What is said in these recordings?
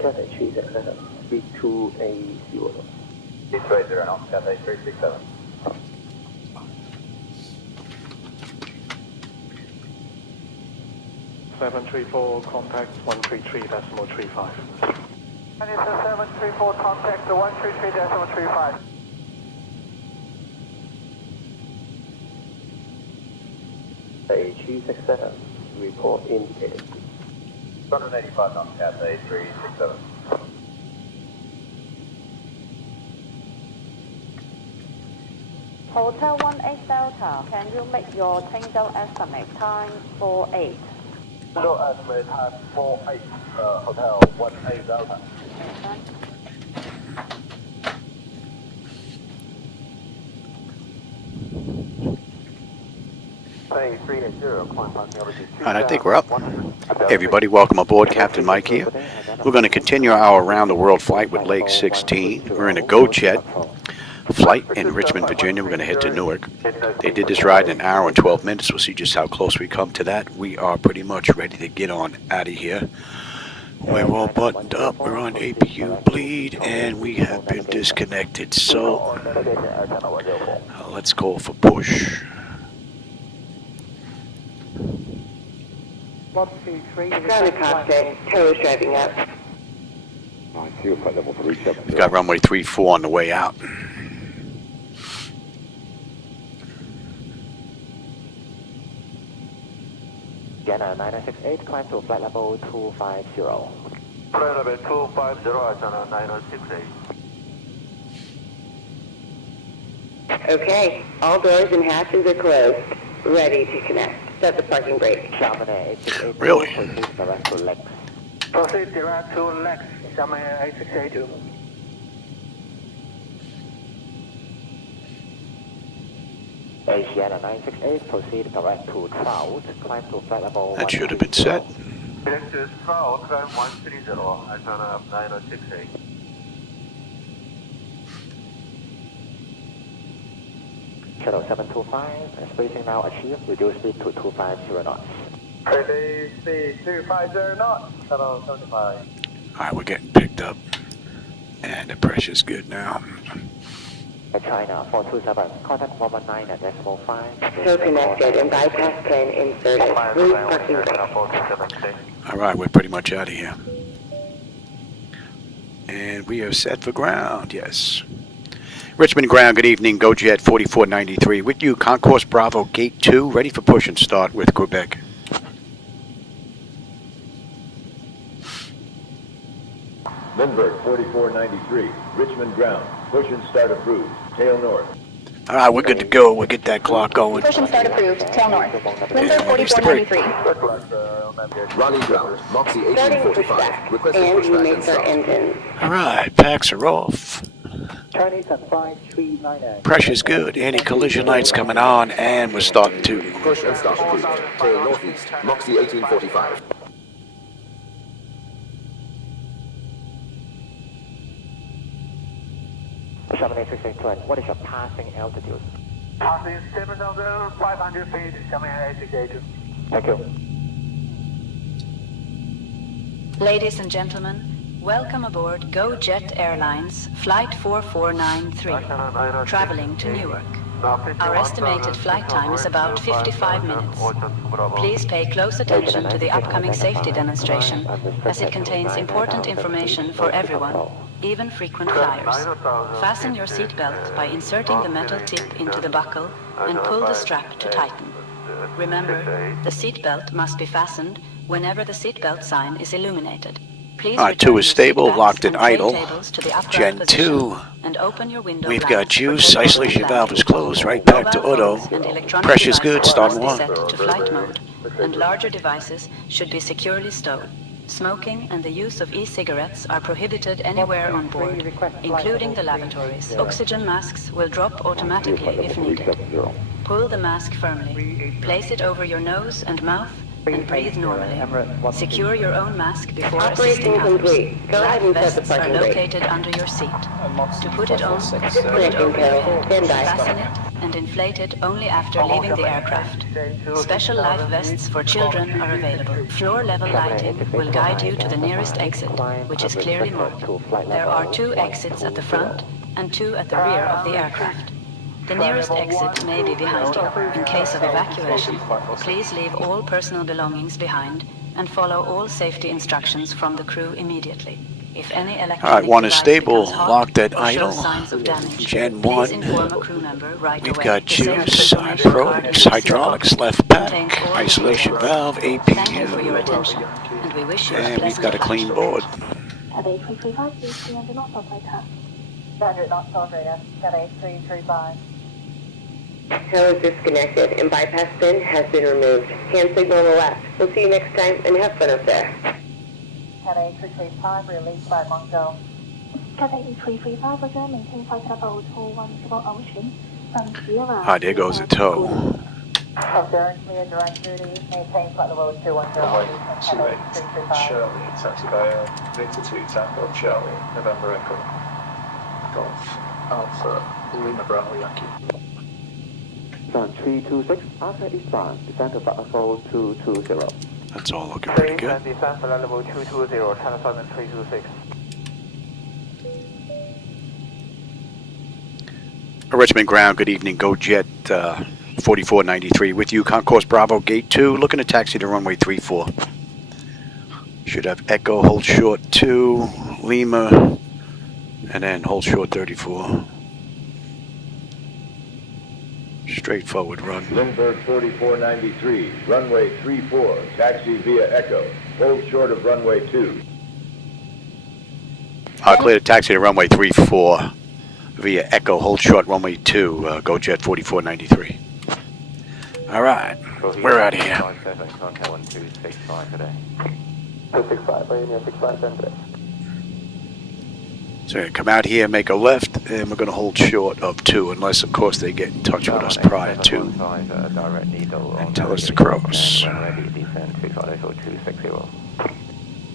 Cathay 367, speed to A0. 320 knots, Cathay 367. Seven 734, contact 133.35. And it's a 734, contact 133.35. A367, report indicated. 285 knots, Cathay 367. Hotel 18 Delta, can you make your changeout estimate time for 8? Changeout estimate time for 8, Hotel 18 Delta. And I think we're up. Hey everybody, welcome aboard. Captain Mike here. We're going to continue our around the world flight with Leg 16. We're in a Go Jet flight in Richmond, Virginia. We're going to head to Newark. They did this ride in an hour and 12 minutes. We'll see just how close we come to that. We are pretty much ready to get on out of here. We're all buttoned up. We're on APU bleed, and we have been disconnected. So let's go for push. 123. Ground cockpit, toes driving up. We've got runway 34 on the way out. Vienna 9068, climb to flight level 250. Flight level 250, Vienna 9068. Okay, all doors and hatches are closed. Ready to connect. Set the parking brake. Really? Proceed direct to Lex, Xiamen 8682. Asiana 968, proceed direct to Trout, climb to flight level 1. That should have been set. Direct to Trout, climb 130, Asiana 9068. Shuttle 725, spacing now achieved, reduce speed to 250 knots. Ready, speed 250 knots, Shuttle 75. Alright, we're getting picked up. And the pressure's good now. China 427, contact 119 at decimal 5. So connected and bypass plane inserted. Move parking brake. Alright, we're pretty much out of here. And we are set for ground, yes. Richmond ground, good evening. Go Jet 4493. With you, Concourse Bravo, Gate 2, ready for push and start with Quebec. Lindbergh 4493, Richmond ground, push and start approved, tail north. Alright, we're good to go. We'll get that clock going. Push and start approved, tail north. Lindbergh 4493. Raleigh ground, Moxie Starting 1845, requesting and pushback make and our start. engines. Alright, packs are off. Chinese at 5398. Pressure's good. Anti-collision lights coming on, and we're starting to. Push and start approved, tail northeast, Moxie 1845. Xiamen 8682, what is your passing altitude? Passing 7,500 feet, Xiamen 8682. Thank you. Ladies and gentlemen, welcome aboard Go Jet Airlines Flight 4493, traveling to Newark. Our estimated flight time is about 55 minutes. Please pay close attention to the upcoming safety demonstration, as it contains important information for everyone, even frequent flyers. Fasten your seatbelt by inserting the metal tip into the buckle and pull the strap to tighten. Remember, the seatbelt must be fastened whenever the seatbelt sign is illuminated. Please Alright, 2 is stable, locked and idle. Gen 2, we've got juice, isolation valve is closed, right back to auto. Pressure's good, start 1. To flight mode, and larger devices should be securely stowed. Smoking and the use of e-cigarettes are prohibited anywhere on board, including the lavatories. Oxygen masks will drop automatically if needed. Pull the mask firmly. Place it over your nose and mouth and breathe normally. Secure your own mask before assisting Operation others. complete. Go ahead and set the Vests are parking brake. located under your seat. To put it on, put it Connecting over your tail. head. Stand by. Fasten it and inflated only after leaving the aircraft. Special life vests for children are available. Floor-level lighting will guide you to the nearest exit, which is clearly marked. There are 2 exits at the front and 2 at the rear of the aircraft. The nearest exit may be behind you. In case of evacuation, please leave all personal belongings behind and follow all safety instructions from the crew immediately. If any electronic All right, one is device stable, becomes hot locked at or idle. shows signs of damage, Gen please 1. inform a crew member right We've away. got The safety juice, information card probes, is in hydraulics, the left contains pack, all the isolation details. valve, Thank you for your APU, attention, and we wish you a and we've pleasant got a clean flight. board. Cathay 335, please 300 knots of flight time. 300 knots operator. Cathay 335. Tail is disconnected and bypass pin has been removed. Hand signal on the left. We'll see you next time and have fun up there. Cathay 335, release by Guangzhou. Cathay 335, Roger, maintain flight level 210 ocean from KEWR. Ah, there goes the toe. Observe clear direct duty, maintain flight level 210. Cathay 335. Charlie, taxi via Victor 2 Tango Charlie, November Echo. Golf Alpha Lima Bravo Yankee. Sun 326, after eastbound, descend to flight level 220. That's all looking pretty good. Descend flight level 220, China Southern 326. Richmond ground, good evening. Go Jet 4493 with you. Concourse Bravo, gate 2. Looking to taxi to runway 34. Should have Echo, hold short 2, Lima, and then hold short 34. Straightforward run. Lindbergh 4493, runway 34, taxi via Echo. Hold short of runway 2. Clear to taxi to runway 34 via Echo, hold short runway 2, Go Jet 4493. All right, we're out of here. Contact 1265 today. 265, right here, 65 today. So we're gonna come out here, make a left, and we're going to hold short of 2, unless, of course, they get in touch with us prior to and tell us to cross. Ready, descend to flight level 260.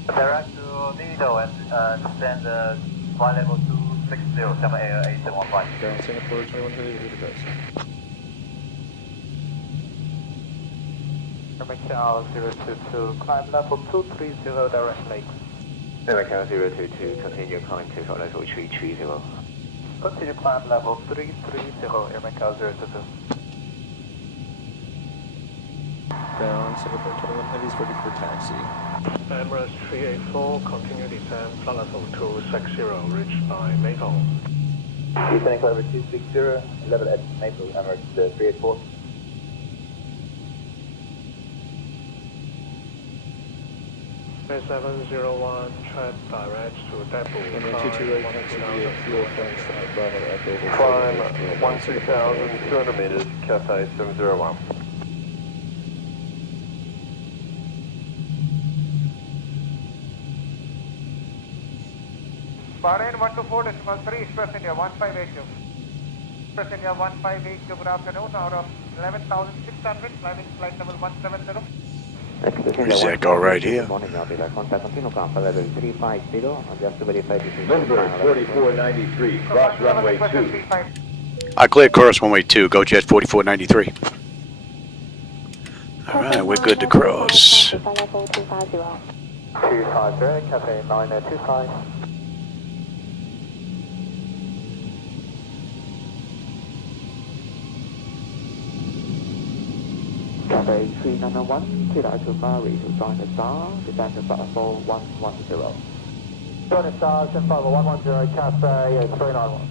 Direct to Needle and descend flight level 260, 78815. Singapore 2138 address. Macau 022, climb level 230 direct lake. Macau 022, continue climb to flight level 330. Continue climb level 330, Air Macau 022. Down Singapore 21 heavies ready for taxi. Emirates 384, continue descend, flight level 260, reach by Maple. Descending flight level 260, level at Maple, Emirates 384. Base 701, track direct to depot. Runway 228, taxi via fuel tanks, Bravo Echo. Climb 13,200 meters, Cathay 701. Bahrain 124.3, Express India 1582. Express India 1582, good afternoon, out of 11,600, landing flight level 170. There's Echo right here. Contact continue ground, flight level 350, just to verify this is Lindbergh 4493, cross runway 2. I cleared course runway 2, Go Jet 4493. All right, we're good to cross. 250. 250, Cathay 925. Cathay 3991, clear to Murray to join the star, descend to flight level 110. Join the star, 110, Cathay 391.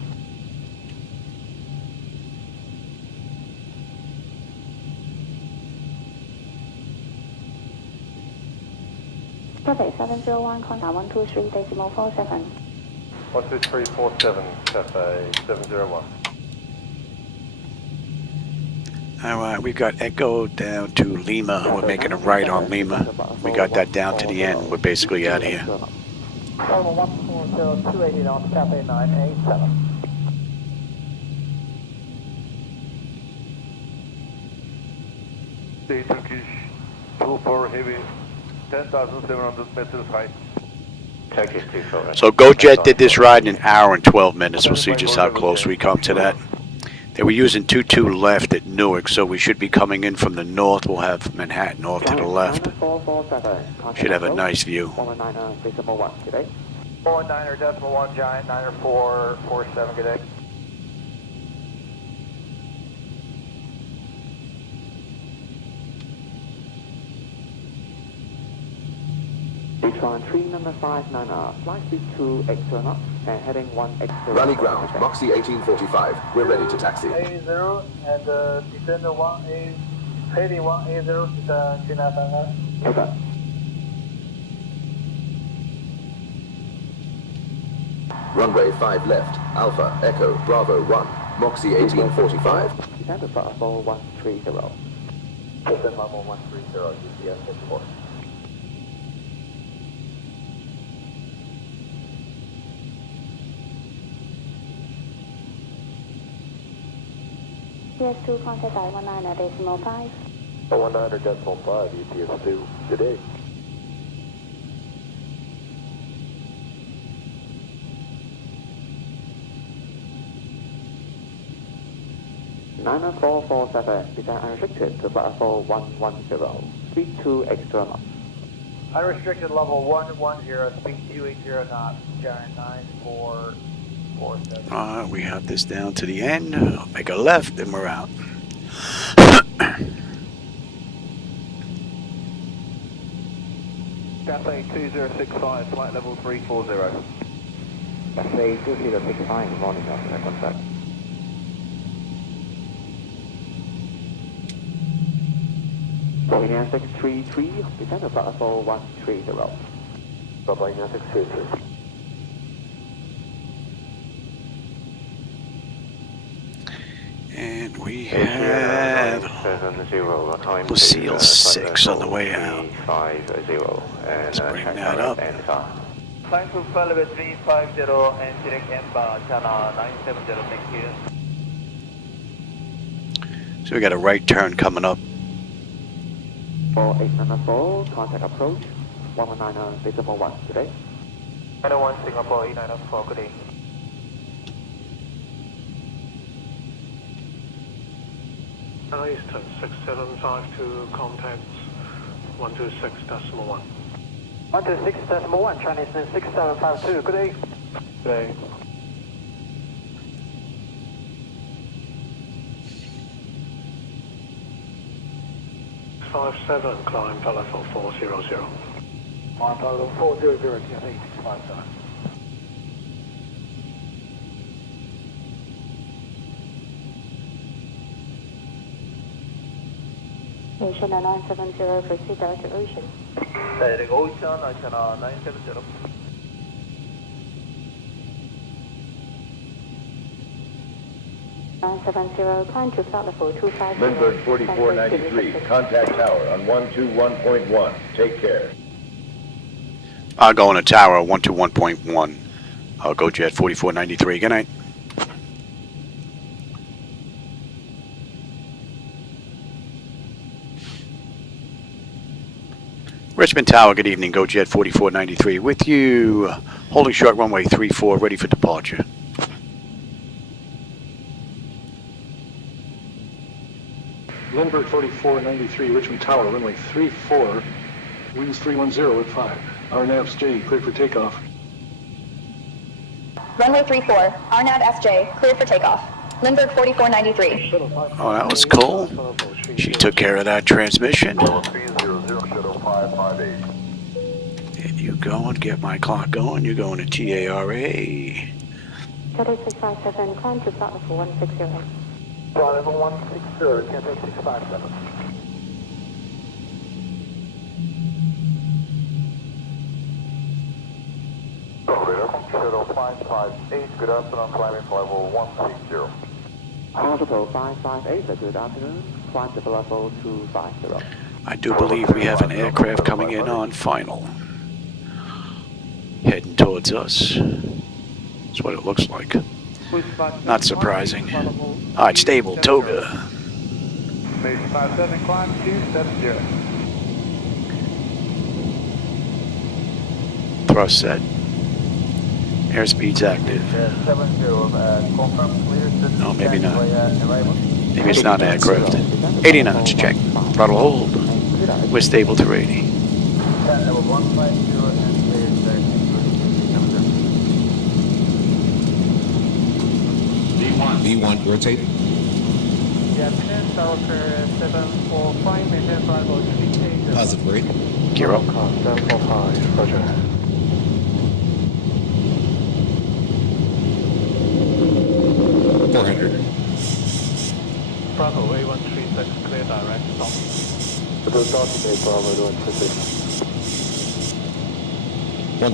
Cathay 701, contact 123.47. 12347, Cathay 701. All right, we got Echo down to Lima. We're making a right on Lima. We got that down to the end. We're basically out of here. Level 140, 280 on Cathay 987. Stay Turkish, 24 heavy, 10,700 meters height. Turkish 24. So Go Jet did this ride in an hour and 12 minutes. We'll see just how close we come to that. They were using 22 left at Newark, so we should be coming in from the north. We'll have Manhattan off to the left. Should have a nice view. 119.1 today. 119.1 Giant, 9447, good day. Detroit 3 number 59R, flight speed 2 extra knots and heading 1 extra. Rally ground, Moxie 1845. We're ready to taxi. 80 and descend 1A, heading 180 to the 2959. Okay. Runway 5 left, Alpha, Echo, Bravo 1, Moxie 1845. Descend to Bravo 130. Descend level 130, GPS 54. PS2 contact by 19.5. 19.5, EPS2, today. Niner 447, descend unrestricted to Bravo 110, speed 2 extra knots. Unrestricted level 110, speed 280 knots, Giant 9447. We have this down to the end. I'll make a left and we're out. Cathay 2065, flight level 340. Cathay 2065, good morning, contact. Boeing 633, descend to Bravo 130. Boeing 633. And we have Lucille 6 on the way out. Let's bring that up. Climb to Flight 350 and direct Emba, Channel 970, thank you. So we got a right turn coming up. 4894, contact approach, 119.1 today. 901 Singapore, 8904, good day. Eastern 6752, contacts 126.1. 126.1, Chinese 6752, good day. Good day. Seven, climb Palatal 400. On Palatal 400, Cathay 657. Ocean 970, proceed direct to Ocean. Direct Ocean, Channel 970. Climb to flight level 250. Lindbergh 4493, contact tower on 121.1. Take care. I'll go on a tower 121.1. I'll Go Jet 4493. Good night. Richmond Tower, good evening. Go Jet 4493 with you. Holding short runway 34, ready for departure. Lindbergh 4493, Richmond Tower, runway 34, winds 310 at 5. RNAV SJ, cleared for takeoff. Runway 34, RNAV SJ, cleared for takeoff. Lindbergh 4493. Oh, that was cool. She took care of that transmission. And you go and get my clock going. You're going to TARA. Cathay 657, climb to flight level 160. Flight level 160, Cathay 657. Shuttle 558, good afternoon, climbing to level 160. Hospital 558, good afternoon, climb to level 250. I do believe we have an aircraft coming in on final. Heading towards us. That's what it looks like. Not surprising. Alright, stable, Toga. Base 57, climb 270. Thrust set. Airspeed's active. 70, confirm clear No, maybe not. Maybe it's not an aircraft. 80 knots, check. Throttle hold. We're stable to 80. V1, rotate. Positive rate. Gear up. 745, roger. Bravo A136, clear direct stop.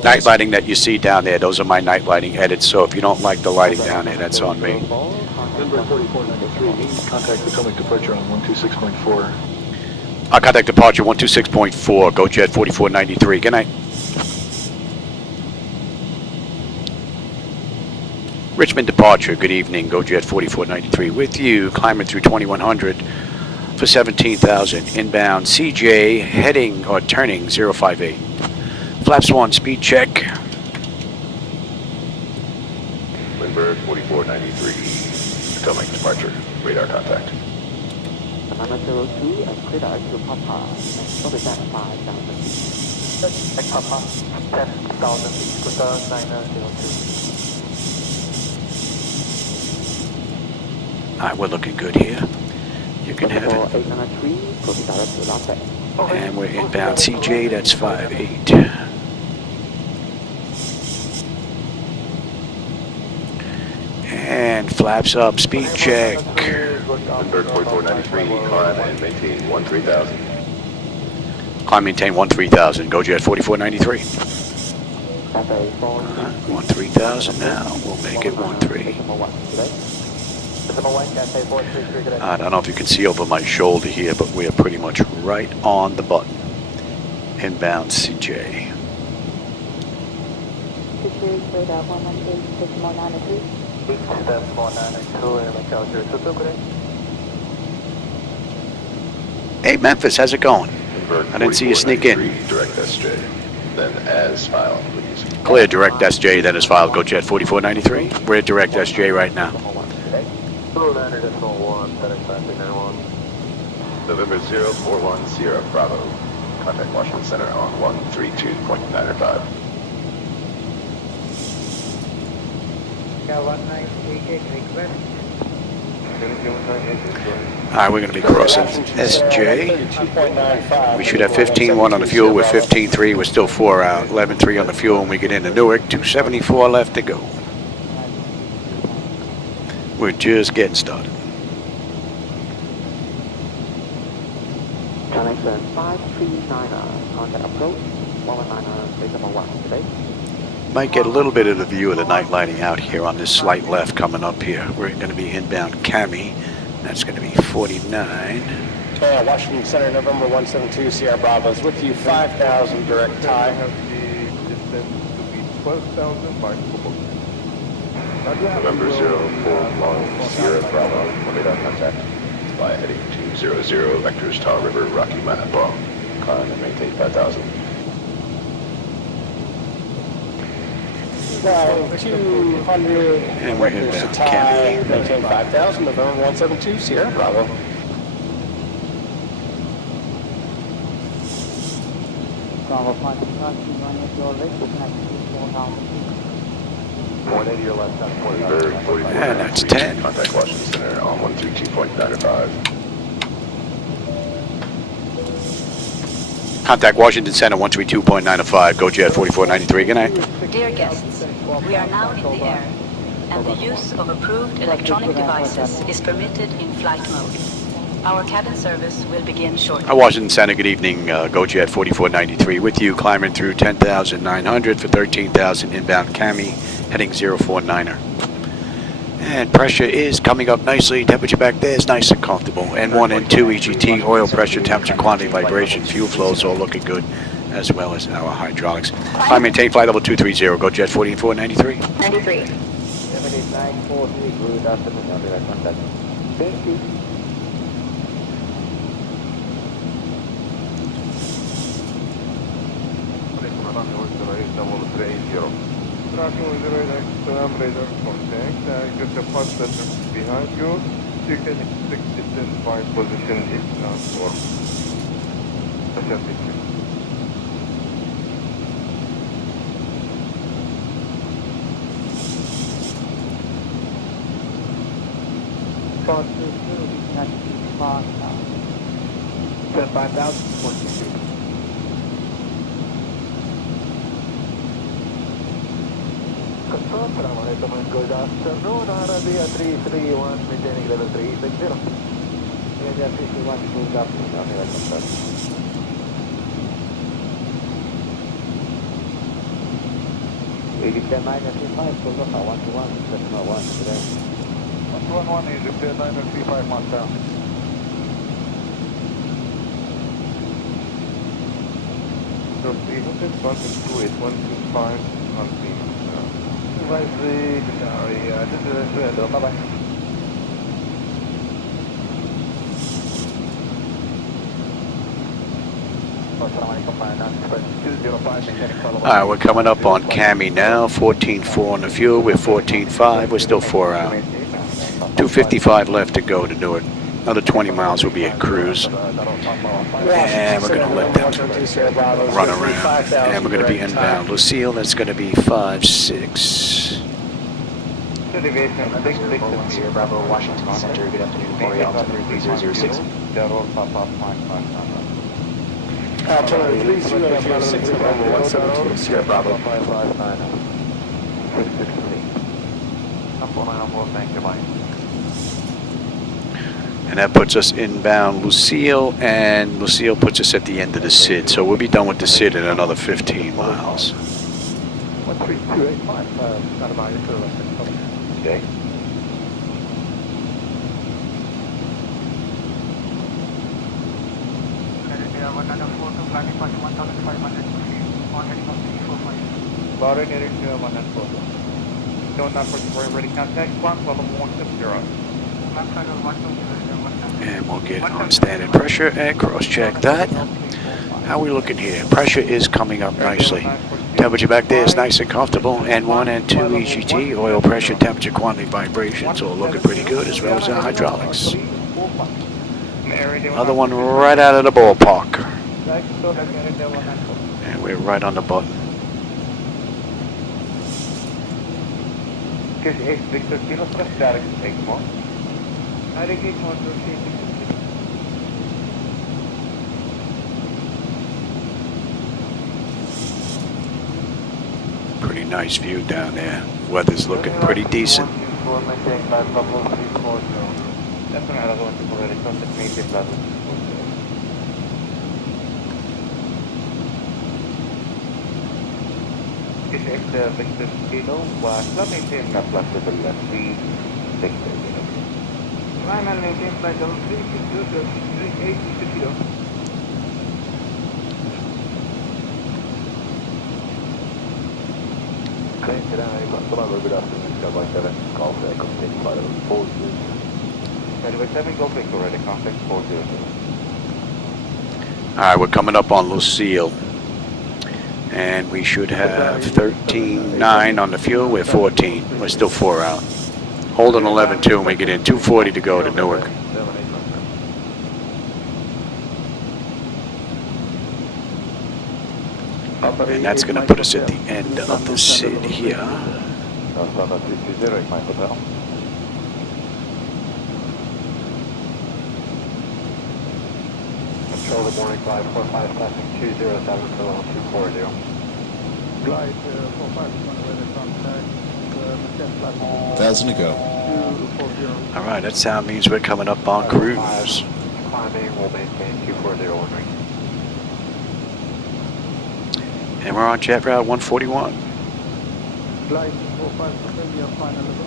Night lighting that you see down there, those are my night lighting edits, so if you don't like the lighting down there, that's on me. Number 4493, contact Potomac departure on 126.4. I'll contact departure 126.4, Go Jet 4493. Good night. Richmond departure, good evening, Go Jet 4493 with you, climbing through 2100 for 17,000, inbound CJ, heading or turning 058. Flaps 1, speed check. Lindbergh 4493, Potomac departure, radar contact. Laminar 02 and clear direct to Papa, next stop is at 5,000. Next Papa, 10,000, scooter 902. Alright, we're looking good here. You can have it. 893, proceed direct to Las Vegas. And we're inbound CJ, that's 58. And flaps up, speed check. Lindbergh 4493, climb and maintain 13,000. Climb, maintain 13,000, Go Jet 4493. 13,000 now, we'll make it 13. I don't know if you can see over my shoulder here, but we are pretty much right on the button. Inbound CJ. Hey Memphis, how's it going? I didn't see you sneak in. Direct SJ, then as filed, please. Clear direct SJ, then as filed, Go Jet 4493. We're at direct SJ right now. November 041 Sierra Bravo. Contact Washington Center on 132.95. Alright, we're going to be crossing SJ. We should have 15.1 on the fuel. We're 15.3. We're still 4 out. 11.3 on the fuel when we get into Newark. 274 left to go. We're just getting started. Connection 539er, contact approach 119 today. Might get a little bit of the view of the night lighting out here on this slight left coming up here. We're going to be inbound Cami. That's going to be 49. Washington Center, November 172, Sierra Bravo's with you, 5,000 direct tie. November 041 Sierra Bravo, radar contact. Via heading 200, vectors Tar River, Rocky Mountain Ball. Climb and maintain 5,000. 200, and we're inbound Cami. Maintain 5,000, November 172, Sierra Bravo. Bravo 180 or less, that's 40. And that's 10. Contact Washington Center on 132.95. Contact Washington Center 132.95. Go Jet 4493. Good night. Dear guests, we are now in the air, and the use of approved electronic devices is permitted in flight mode. Our cabin service will begin shortly. Washington Center, good evening. Go Jet 4493 with you, climbing through 10,900 for 13,000 inbound Cami, heading 049er. And pressure is coming up nicely. Temperature back there is nice and comfortable. N1 and 2 EGT, oil pressure, temperature, quantity, vibration, fuel flows all looking good, as well as our hydraulics. Climb, maintain flight level 230. Go Jet 4493. 93. Thank you. Rocky 10 radar contact. Just a part that's behind you. You can expect distance by position is not for. Set 5,000, 42. Assalamualaikum and good afternoon. Arabia 331, maintaining level 360. Arabia 331, good afternoon. Welcome, sir. Egypt Airlines 35, close up 121, Decimal 1 today. 111, Egypt Airlines 35, mark down. So 300, 128, 125, on the. Advisory, sorry, this is Surrender, bye-bye. Alright, we're coming up on Cami now, 14.4 on the fuel, we're 14.5, we're still 4 out. 2:55 left to go to Newark. Another 20 miles will be at cruise. And we're going to let them run around. And we're going to be inbound Lucille, that's going to be 5-6. Sierra Bravo, Washington Center, good afternoon, for altimeter 3006. Altimeter 3006, November 172, Sierra Bravo. And that puts us inbound Lucille, and Lucille puts us at the end of the SID. So we'll be done with the SID in another 15 miles. 13285, not about your tour. Okay. Barring Eric 114. Don't not for ready contact, clock level 160. And we'll get on standard pressure and cross-check that. How are we looking here? Pressure is coming up nicely. Temperature back there is nice and comfortable. N1 and 2 EGT, oil pressure, temperature, quantity, vibrations, all looking pretty good, as well as our hydraulics. Another one right out of the ballpark. And we're right on the button. Pretty nice view down there. Weather's looking pretty decent. Good afternoon, Skyline 7, call for Echo State Flight level 40. Anyway, 7 Go Victor, ready, contact 40. Alright, we're coming up on Lucille. And we should have 13.9 on the fuel, we're 14. We're still 4 out. Holding 11.2 and we get in 2:40 to go to Newark. And that's going to put us at the end of the SID here. Control the morning 545, passing 207 for level 240. Flight 1,000 to go. Alright, that sound means we're coming up on cruise. Climbing, we'll maintain 240 ordering. And we're on jet route 141. Flight 45, your final level.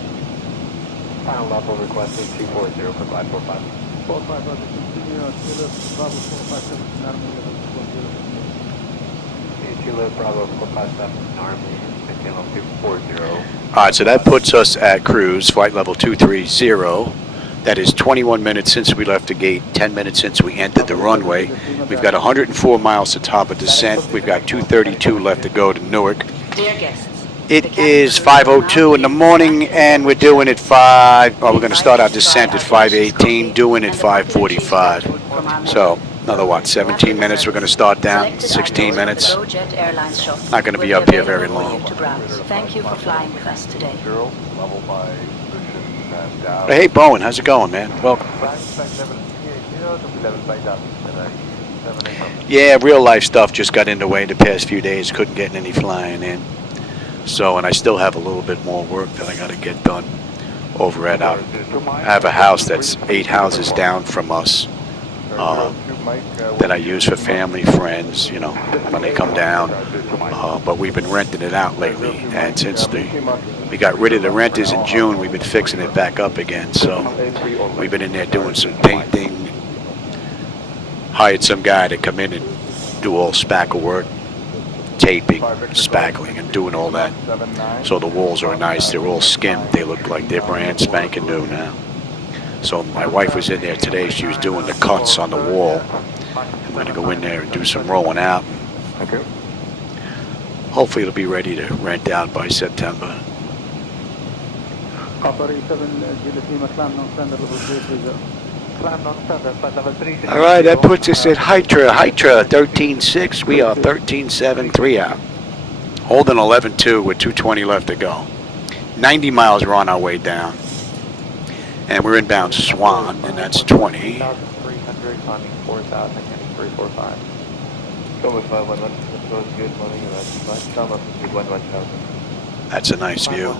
Final level requested 240 for 545. 45, continue, Bravo 457, Army level 240. Kilo Bravo 457, Army, maintain level 240. Alright, so that puts us at cruise, flight level 230. That is 21 minutes since we left the gate, 10 minutes since we entered the runway. We've got 104 miles to top of descent. We've got 232 left to go to Newark. Dear guests, It is 5:02 in the morning, and we're doing it we're going to start our descent at 5:18, doing it 5:45. So, another 17 minutes. We're going to start down, 16 minutes. Go Jet Airlines shop Not going to be will up here available very for long. you to browse. Thank you for flying with us today. Level by position down. Hey, Bowen, how's it going, man? Welcome. Yeah, real life stuff just got in the way the past few days. Couldn't get any flying in. So, and I still have a little bit more work that I got to get done over at I have a house that's 8 houses down from us that I use for family, friends, you know, when they come down. But we've been renting it out lately, and since we got rid of the renters in June, we've been fixing it back up again. So we've been in there doing some painting. Hired some guy to come in and do all spackle work, taping, spackling, and doing all that. So the walls are nice. They're all skimmed. They look like they're brand spanking new now. So my wife was in there today. She was doing the cuts on the wall. I'm going to go in there and do some rolling out. Okay. Hopefully it'll be ready to rent out by September. All right, that puts us at Hydra 13.6. We are 13.7, 3 out. Holding 11.2 with 220 left to go. 90 miles, we're on our way down. And we're inbound Swan, and that's 20. 300, climbing 4,000, and 345. That's a nice view.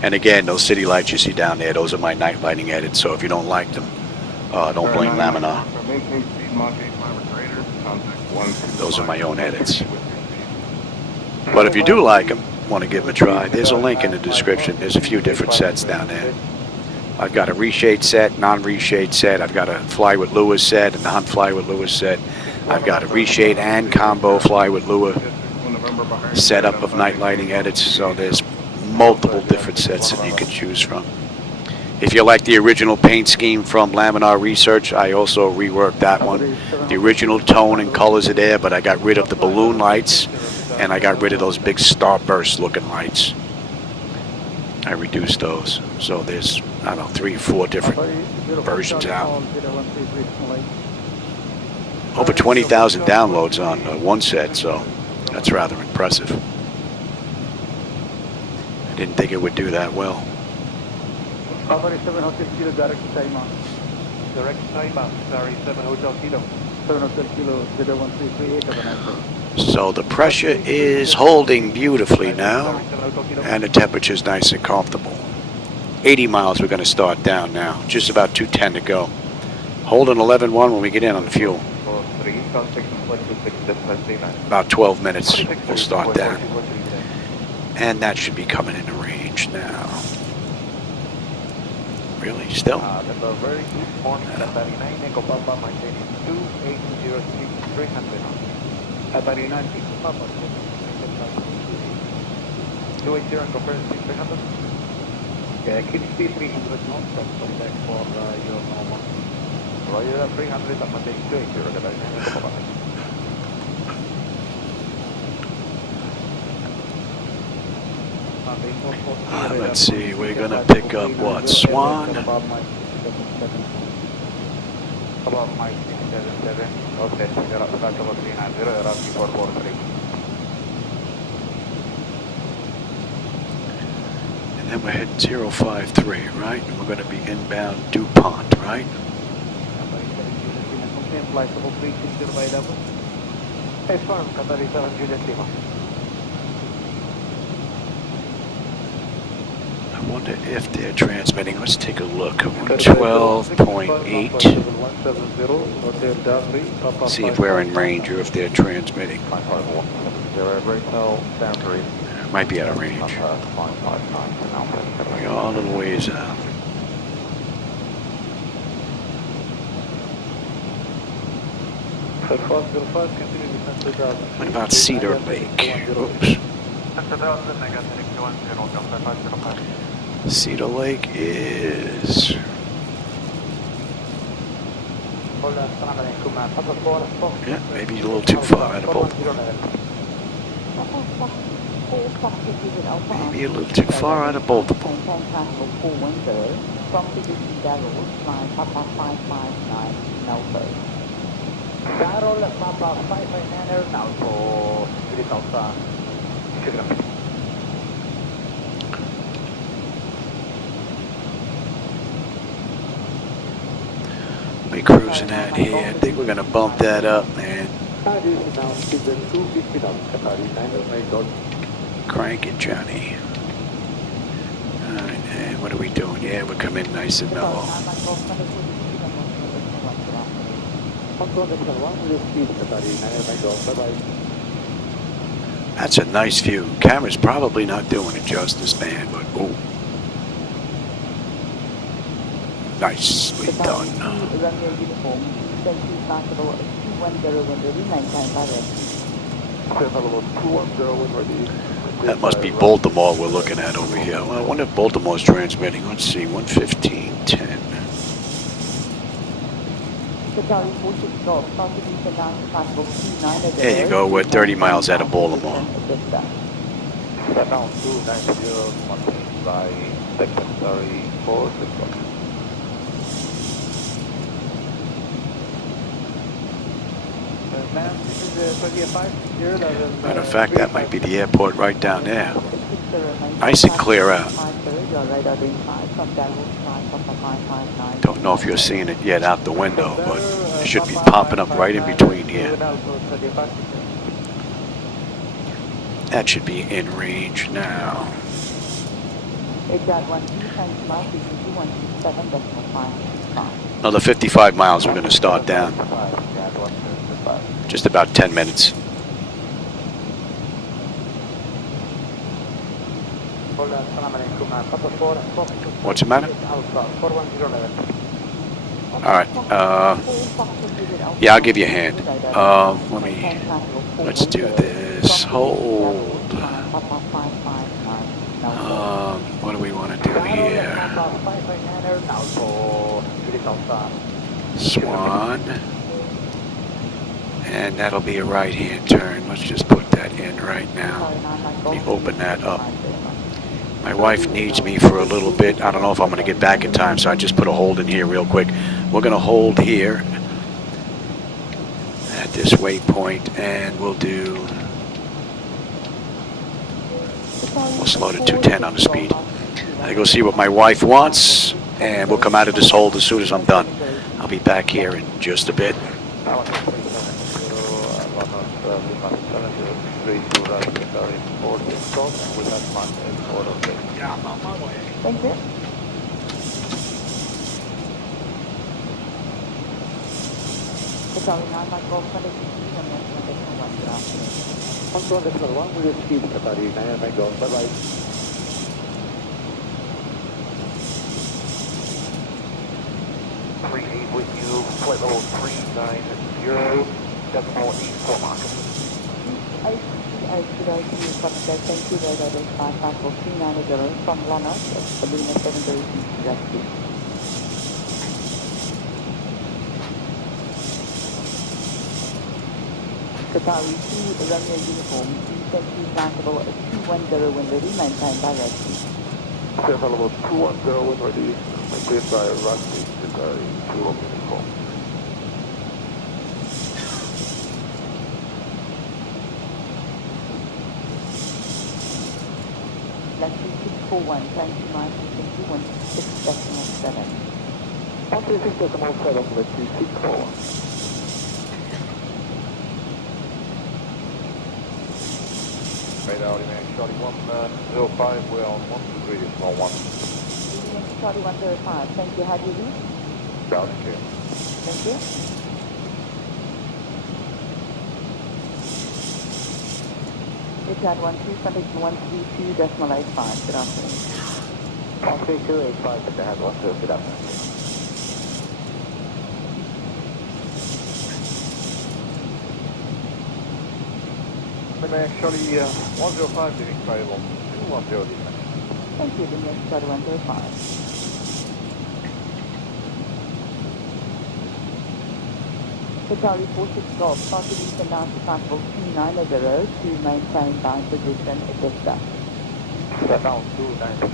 And again, those city lights you see down there, those are my night lighting edits. So if you don't like them, don't blame Laminar. Those are my own edits. But if you do like them, want to give them a try, there's a link in the description. There's a few different sets down there. I've got a reshade set, non-reshade set. I've got a fly with Lua set and the hunt fly with Lua set. I've got a reshade and combo fly with Lua setup of night lighting edits. So there's multiple different sets that you can choose from. If you like the original paint scheme from Laminar Research, I also reworked that one. The original tone and colors are there, but I got rid of the balloon lights and I got rid of those big starburst looking lights. I reduced those. So there's, I don't know, 3 or 4 different versions out. Over 20,000 downloads on one set, so that's rather impressive. I didn't think it would do that well. Direct Taiwan, sorry, 7 Hotel Kilo. 7 Hotel Kilo, 01338, have a nice day. So the pressure is holding beautifully now, and the temperature is nice and comfortable. 80 miles we're going to start down now, just about 210 to go. Holding 11.1 when we get in on the fuel. About 12 minutes we'll start down. And that should be coming into range now. Really, still? Very good morning, Qatar 9, Echo Papa, maintaining 2806, 300 knots. Qatar 9, Echo Papa, 280 and conference 300. Yeah, keep speed 300 knots, that's back for your normal. Roger, 300 and maintaining 280, Qatar 9, Echo Papa. Let's see, we're going to pick up what? Swan? About my 677. Okay, you're up back over 390, you're up before 43. And then we're heading 053, right? And we're going to be inbound DuPont, right? Flight level 360 by level. Hey, firm, Qatar 7 Juliet Lima. I wonder if they're transmitting. Let's take a look. 12.8. See if we're in range or if they're transmitting. Might be out of range. We are a little ways out. What about Cedar Lake? Oops. Cedar Lake is... Yeah, maybe a little too far out of both. Maybe a little too far out of both of them. From the Darrow, flying Papa 559 Alpha. Darrow, Papa 559 Alpha, British Alpha. We cruising out here. I think we're gonna bump that up, man. Crank it, Johnny. Alright, and what are we doing? Yeah, we're coming nice and mellow. That's a nice view. Camera's probably not doing it justice, man, but oh. Nicely done. That must be Baltimore we're looking at over here. Well, I wonder if Baltimore's transmitting. Let's see, 115.10. There you go, we're 30 miles out of Baltimore. Down 290 by secondary 4. Matter of fact, that might be the airport right down there. Nice and clear out. Don't know if you're seeing it yet out the window, but it should be popping up right in between here. That should be in range now. Another 55 miles, we're going to start down. Just about 10 minutes. What's the matter? Alright, yeah, I'll give you a hand. Let's do this. Hold. What do we want to do here? Swan. And that'll be a right-hand turn. Let's just put that in right now. Let me open that up. My wife needs me for a little bit. I don't know if I'm going to get back in time, so I just put a hold in here real quick. We're going to hold here at this waypoint, and we'll slow to 210 on the speed. I go see what my wife wants, and we'll come out of this hold as soon as I'm done. I'll be back here in just a bit. Thank you. Bye-bye. With you, flight level 390, decimal 84 mark. Thank you very much. 390 from Laminar, Laminar 730 rescue. Qatari 2 Romeo uniform, safety flight level 210 when ready, maintain by rescue. Flight level 210 when ready, maintain by rescue, Qatari 2 Romeo uniform. Latitude 641, climb to mile frequency 16.7. 16.7, latitude 641. Radar remains Charlie 105, we're on 123, small 1. Charlie 105, thank you. How do you read? South, okay. Thank you. Richard 132, 132.85, good afternoon. 132.85, but they have 132, good afternoon. Actually, 105 leaving by 110. Thank you, Charlie 105. Qatari 46 Golf, start to descend down to flight 290 to maintain line position at Vista. Set down 290,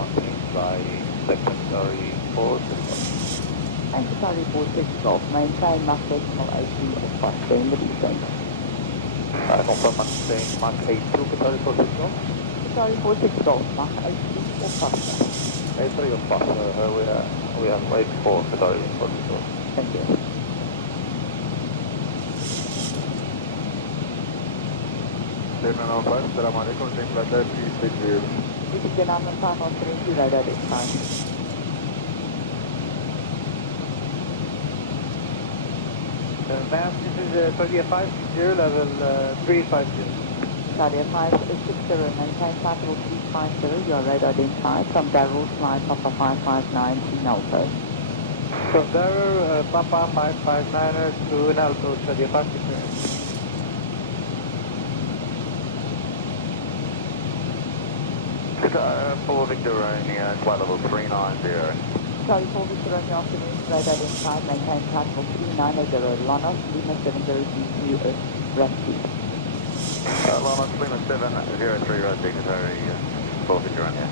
maintained by secondary 46. And Qatari 46 Golf, maintain Mach decimal 80 or faster in the descent. Confirm maintain Mach 82, Qatari 46 Golf. Qatari 46 Golf, Mach 80 or faster. 83 or faster, we have 84, Qatari 46 Golf. Thank you. Laminar 5, Assalamu alaikum, take Flightdeck 360. This is the Laminar 5 on 32 radar this time. Ma'am, this is Saudi 560, level 350. Saudi 560, maintain flight level 350, your radar identified from Darrell flight Papa 559 to Nelco. From Darrell, Papa 559 to Nelco, Saudi 560. For Victor Romeo, flight level 390. Charlie 4 Victor Romeo, afternoon, radar identified, maintain flight level 390, Lonos, Lima 70 to Rusty. Lonos, Lima 703, Rusty, Qatari 4 Victor Romeo.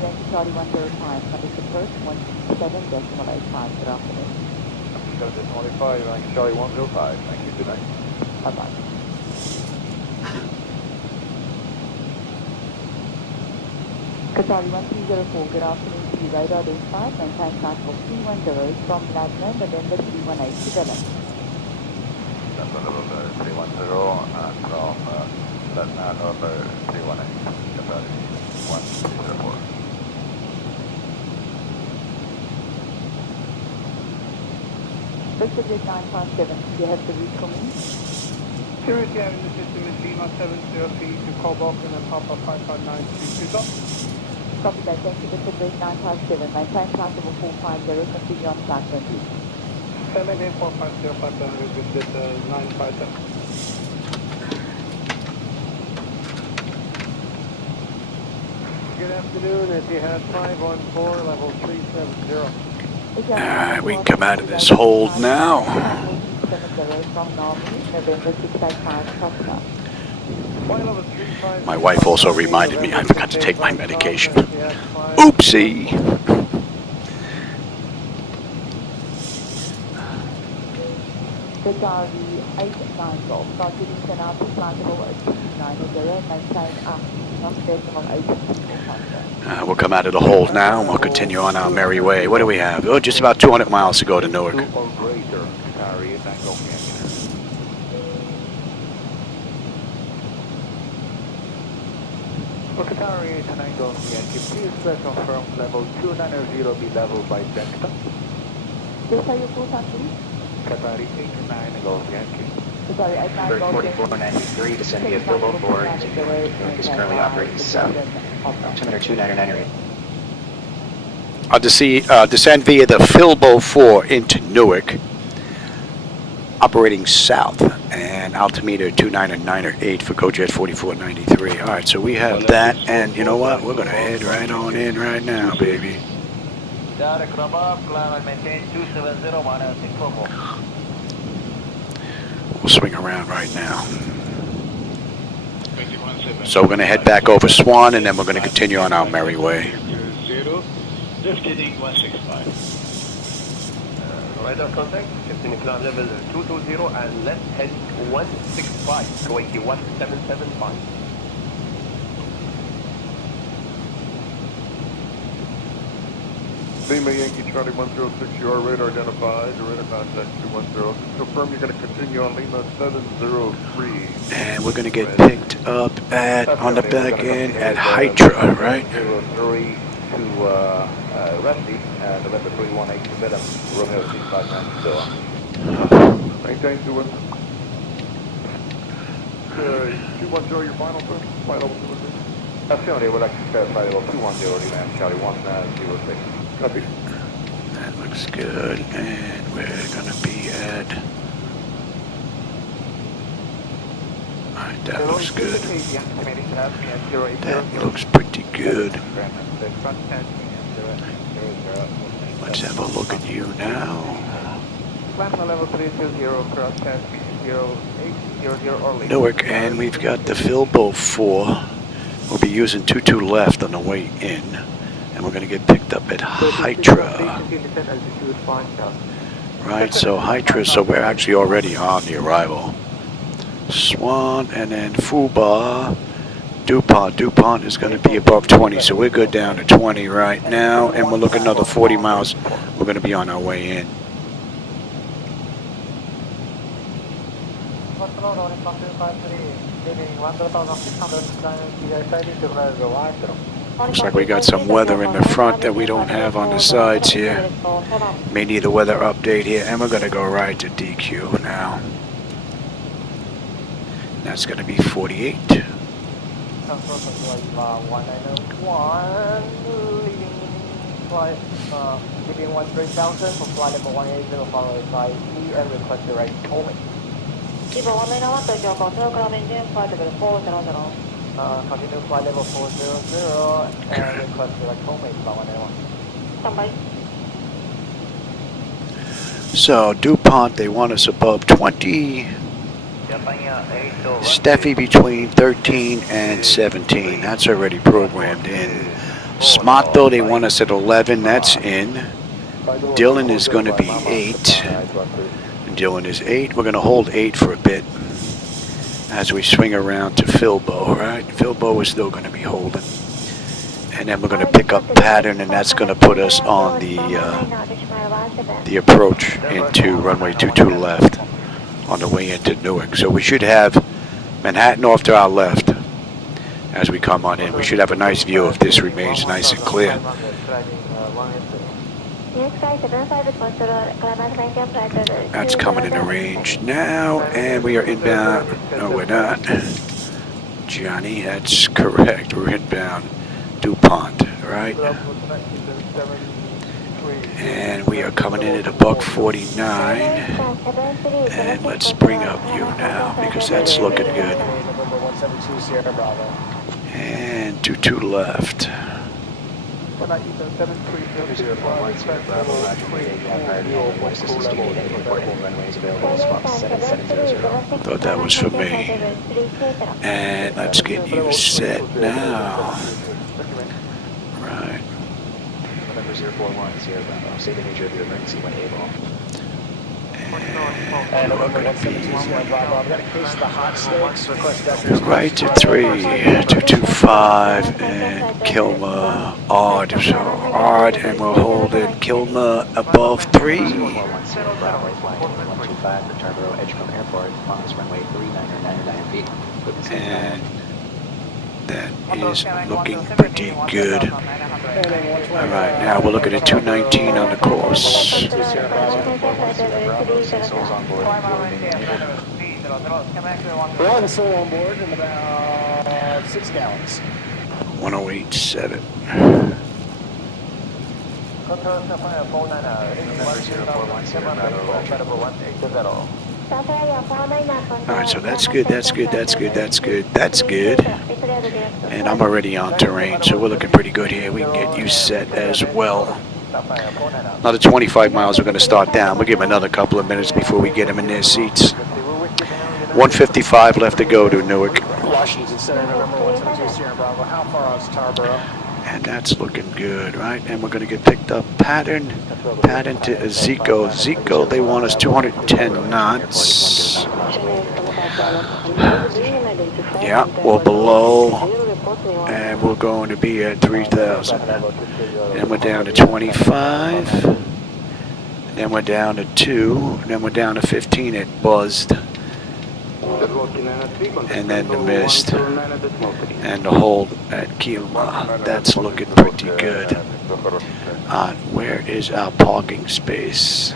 Yankee Charlie 105, number support 17.85, good afternoon. 17.85, Yankee Charlie 105, thank you, good night. Bye-bye. Qatari 1304, good afternoon to you. Radar identified, maintain flight level 310 from Laminar, November 318 to Villa. November 310 and from Laminar, November 318, Qatari 1304. Victor Jet 957, do you have the route for me? Security area in the system is Lima 703 to Kobok and then Papa 559 to Kuzo. Copy that, thank you. Victor Jet 957, maintain flight level 450, continue on flight 20. Maintain 450, 500 with this 957. Good afternoon, Etihad 514, level 370. Alright, we can come out of this hold now. My wife also reminded me I forgot to take my medication. Oopsie! We'll come out of the hold now and we'll continue on our merry way. What do we have? Oh, just about 200 miles to go to Newark. Qatari 89 Golf Yankee, please confirm level 290 be leveled by Delta. Yes, are you full time, please? Qatari 89 Golf Yankee. Sorry, I can't go 4493, descend via Bilbo 4 into Newark is currently operating south. Altimeter 2998. I'll descend via the Filbo 4 into Newark, operating south, and altimeter 2998 for Go Jet 4493. All right, so we have that, and you know what? We're going to head right on in right now, baby. We'll swing around right now. So we're going to head back over Swan, and then we're going to continue on our merry way. Left heading 165. Radar contact, 15 climb level 220 and left heading 165, going to 1775. Lima Yankee Charlie 106, your radar identified, your radar contact 210. Confirm you're going to continue on Lima 703. And we're going to get picked up at, on the back end at Hydra, right? 03 to Rusty, November 318 to Bellum, Romeo 659 Maintain 210. 210, your final, sir? Final 210. Azione, we'll actually verify level 210, Lima Charlie 106. Copy. That looks good, and we're going to be at... Alright, that looks good. That looks pretty good. Let's have a look at you now. Climb to level 320, cross 100800 Orly. Newark, and we've got the Filbo 4. We'll be using 22 left on the way in, and we're going to get picked up at Hydra. Right, so Hydra, so we're actually already on the arrival. Swan, and then Fuba. DuPont. DuPont is going to be above 20, so we're good down to 20 right now, and we'll look another 40 miles. We're going to be on our way in. Looks like we got some weather in the front that we don't have on the sides here. May need a weather update here, and we're going to go right to DQ now. That's going to be 48. Flight between 13,000 for flight level 180 followed by E and request direct homing. Zibo 191 Tokyo Control, ground engine, flight level 400. Continue flight level 400 and request direct homing by 191. Standby. So DuPont, they want us above 20. Steffi between 13 and 17. That's already programmed in. Smart though, they want us at 11. That's in. Dylan is going to be 8. Dylan is 8. We're going to hold 8 for a bit as we swing around to Filbo, right? Filbo is still going to be holding. And then we're going to pick up pattern, and that's going to put us on the approach into runway 22 left on the way into Newark. So we should have Manhattan off to our left as we come on in. We should have a nice view if this remains nice and clear. That's coming into range now, and we are inbound. No, we're not. Johnny, that's correct. We're inbound DuPont, right? And we are coming in at a $149. And let's bring up you now because that's looking good. And 22 left. Thought that was for me. And let's get you set now. Right. November 0410 Bravo. Say the nature of your emergency when able. And November 172 Sierra Bravo. I've got a case of the hot snakes. Request doctors. Right to 3, 225, and Kilma odd. So odd, and we'll hold it. Kilma above 3. Bravo flight 125 for Tarboro Edgecombe Airport. Longs runway 3999 feet. And that is looking pretty good. Alright, now we're looking at 219 on the course. We're on soul on board in about 6 gallons. 1087. Alright, so that's good, that's good, that's good, that's good, that's good. And I'm already on terrain, so we're looking pretty good here. We can get you set as well. Another 25 miles we're going to start down. We'll give them another couple of minutes before we get them in their seats. 155 left to go to Newark. Washington Center, November 172 Sierra Bravo. How far out is Tarboro? And that's looking good, right? And we're going to get picked up pattern to Zico. Zico, they want us 210 knots. Yeah, we're below, and we're going to be at 3,000. Then we're down to 25. And then we're down to 2. And then we're down to 15. It buzzed. And then the mist. And the hold at Kilma. That's looking pretty good. Where is our parking space?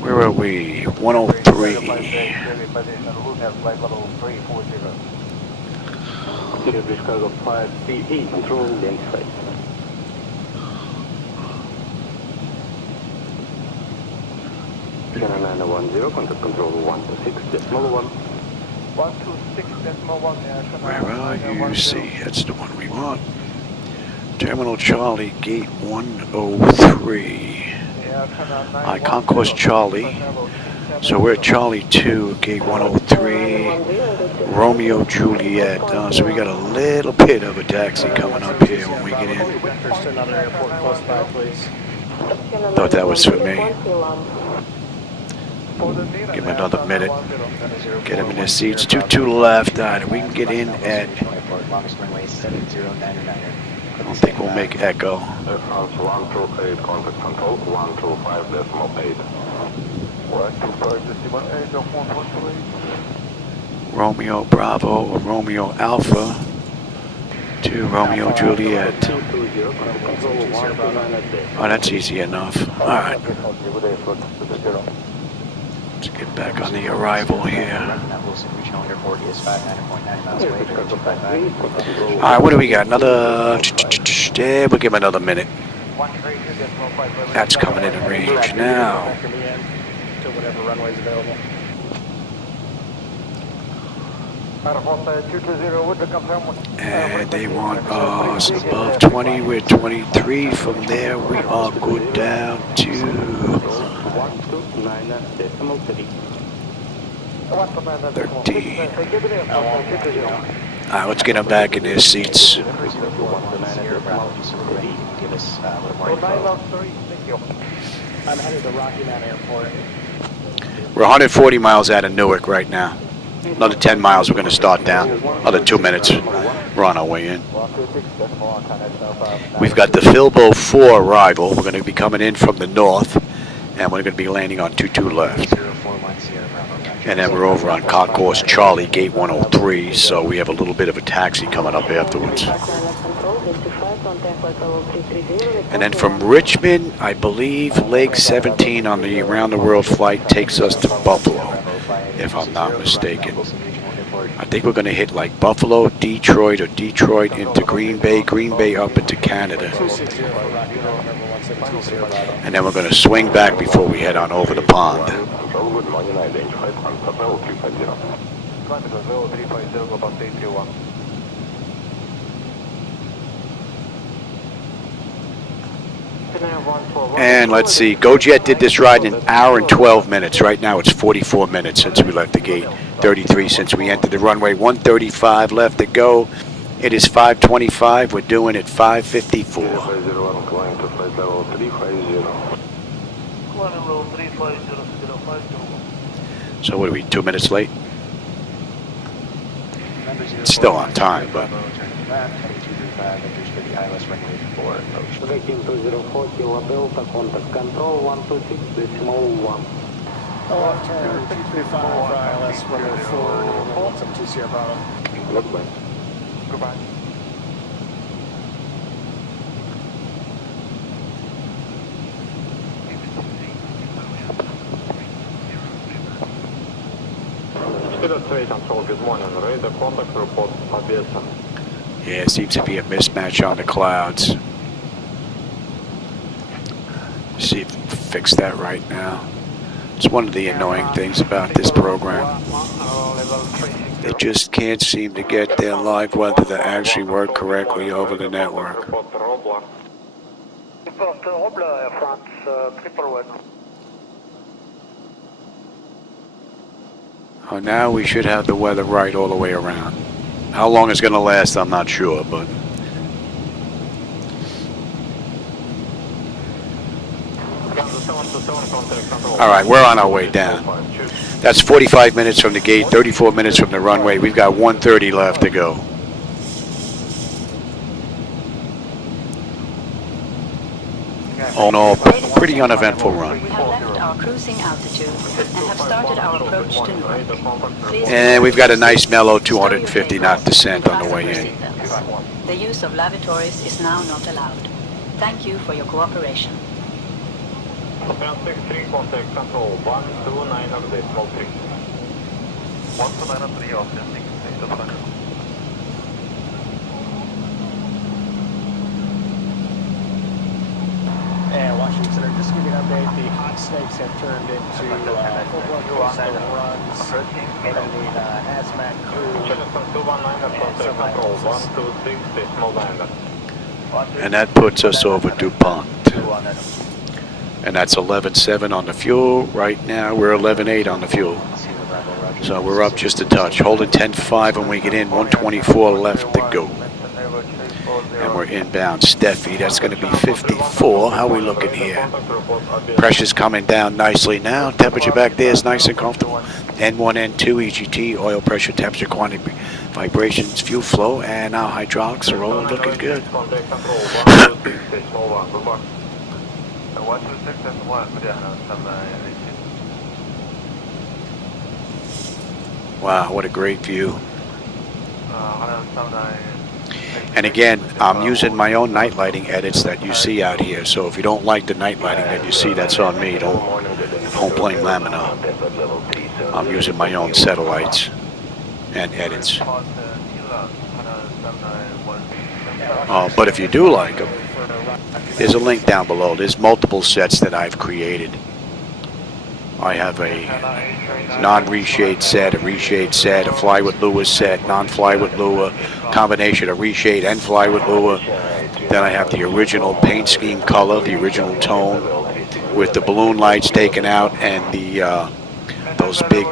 Where are we? 103. Contact control 126.1. 126.1. Where are you? See, that's the one we want. Terminal Charlie, gate 103. Concourse Charlie. So we're at Charlie 2, gate 103. Romeo Juliet. So we got a little bit of a taxi coming up here when we get in. Thought that was for me. Give him another minute. Get him in his seats. 22 left. We can get in at. I don't think we'll make Echo. Romeo Bravo or Romeo Alpha to Romeo Juliet. Oh, that's easy enough. All right. Let's get back on the arrival here. All right, what do we got? Another. Yeah, we'll give him another minute. That's coming into range now. And they want us above 20. We're 23. From there, we are good down to 13. All right, let's get them back in their seats. I'm headed to Rocky Mount Airport. We're 140 miles out of Newark right now. Another 10 miles, we're going to start down. Another 2 minutes, we're on our way in. We've got the Filbo 4 arrival. We're going to be coming in from the north, and we're going to be landing on 22 left. And then we're over on Concourse Charlie, gate 103, so we have a little bit of a taxi coming up afterwards. And then from Richmond, I believe leg 17 on the Around the World flight takes us to Buffalo, if I'm not mistaken. I think we're going to hit like Buffalo, Detroit, or Detroit into Green Bay up into Canada. And then we're going to swing back before we head on over the pond. And let's see, Go Jet did this ride in an hour and 12 minutes. Right now it's 44 minutes since we left the gate. 33 since we entered the runway. 135 left to go. It is 5:25. We're doing it 5:54. So what are we, 2 minutes late? It's still on time, but... Breaking 204 Kilo Delta, contact control 126.1. Left turn 235 ILS runway 4, Delta 2 Sierra Bravo. Goodbye. Goodbye. Control, good morning. Radar contact report Odessa. Yeah, it seems to be a mismatch on the clouds. See if we can fix that right now. It's one of the annoying things about this program. They just can't seem to get their live weather to actually work correctly over the network. Oh, now we should have the weather right all the way around. How long it's going to last, I'm not sure, but... All right, we're on our way down. That's 45 minutes from the gate, 34 minutes from the runway. We've got 1:30 left to go. All in all, pretty uneventful run. We have left our cruising altitude and have started our approach to Newark. Please And we've got a nice mellow 250 knot descent on the way in. The use of lavatories is now not allowed. Thank you for your cooperation. 63 contact control 129.3. 129.3 authentic. And Washington Center, just to give you an update, the hot snakes have turned into full-blood coastal runs. We're going to need hazmat crew. And that puts us over DuPont. And that's 11.7 on the fuel. Right now we're 11.8 on the fuel. So we're up just a touch. Holding 10.5 when we get in, 124 left to go. And we're inbound. Steffi, that's going to be 54. How are we looking here? Pressure's coming down nicely now. Temperature back there is nice and comfortable. N1, N2, EGT, oil pressure, temperature, quantity, vibrations, fuel flow, and our hydraulics are all looking good. Wow, what a great view. And again, I'm using my own night lighting edits that you see out here. So if you don't like the night lighting that you see, that's on me. Don't blame Laminar. I'm using my own satellites and edits. But if you do like them, there's a link down below. There's multiple sets that I've created. I have a non-reshade set, a reshade set, a fly with lure set, non-fly with lure, combination of reshade and fly with lure. Then I have the original paint scheme color, the original tone, with the balloon lights taken out and the those big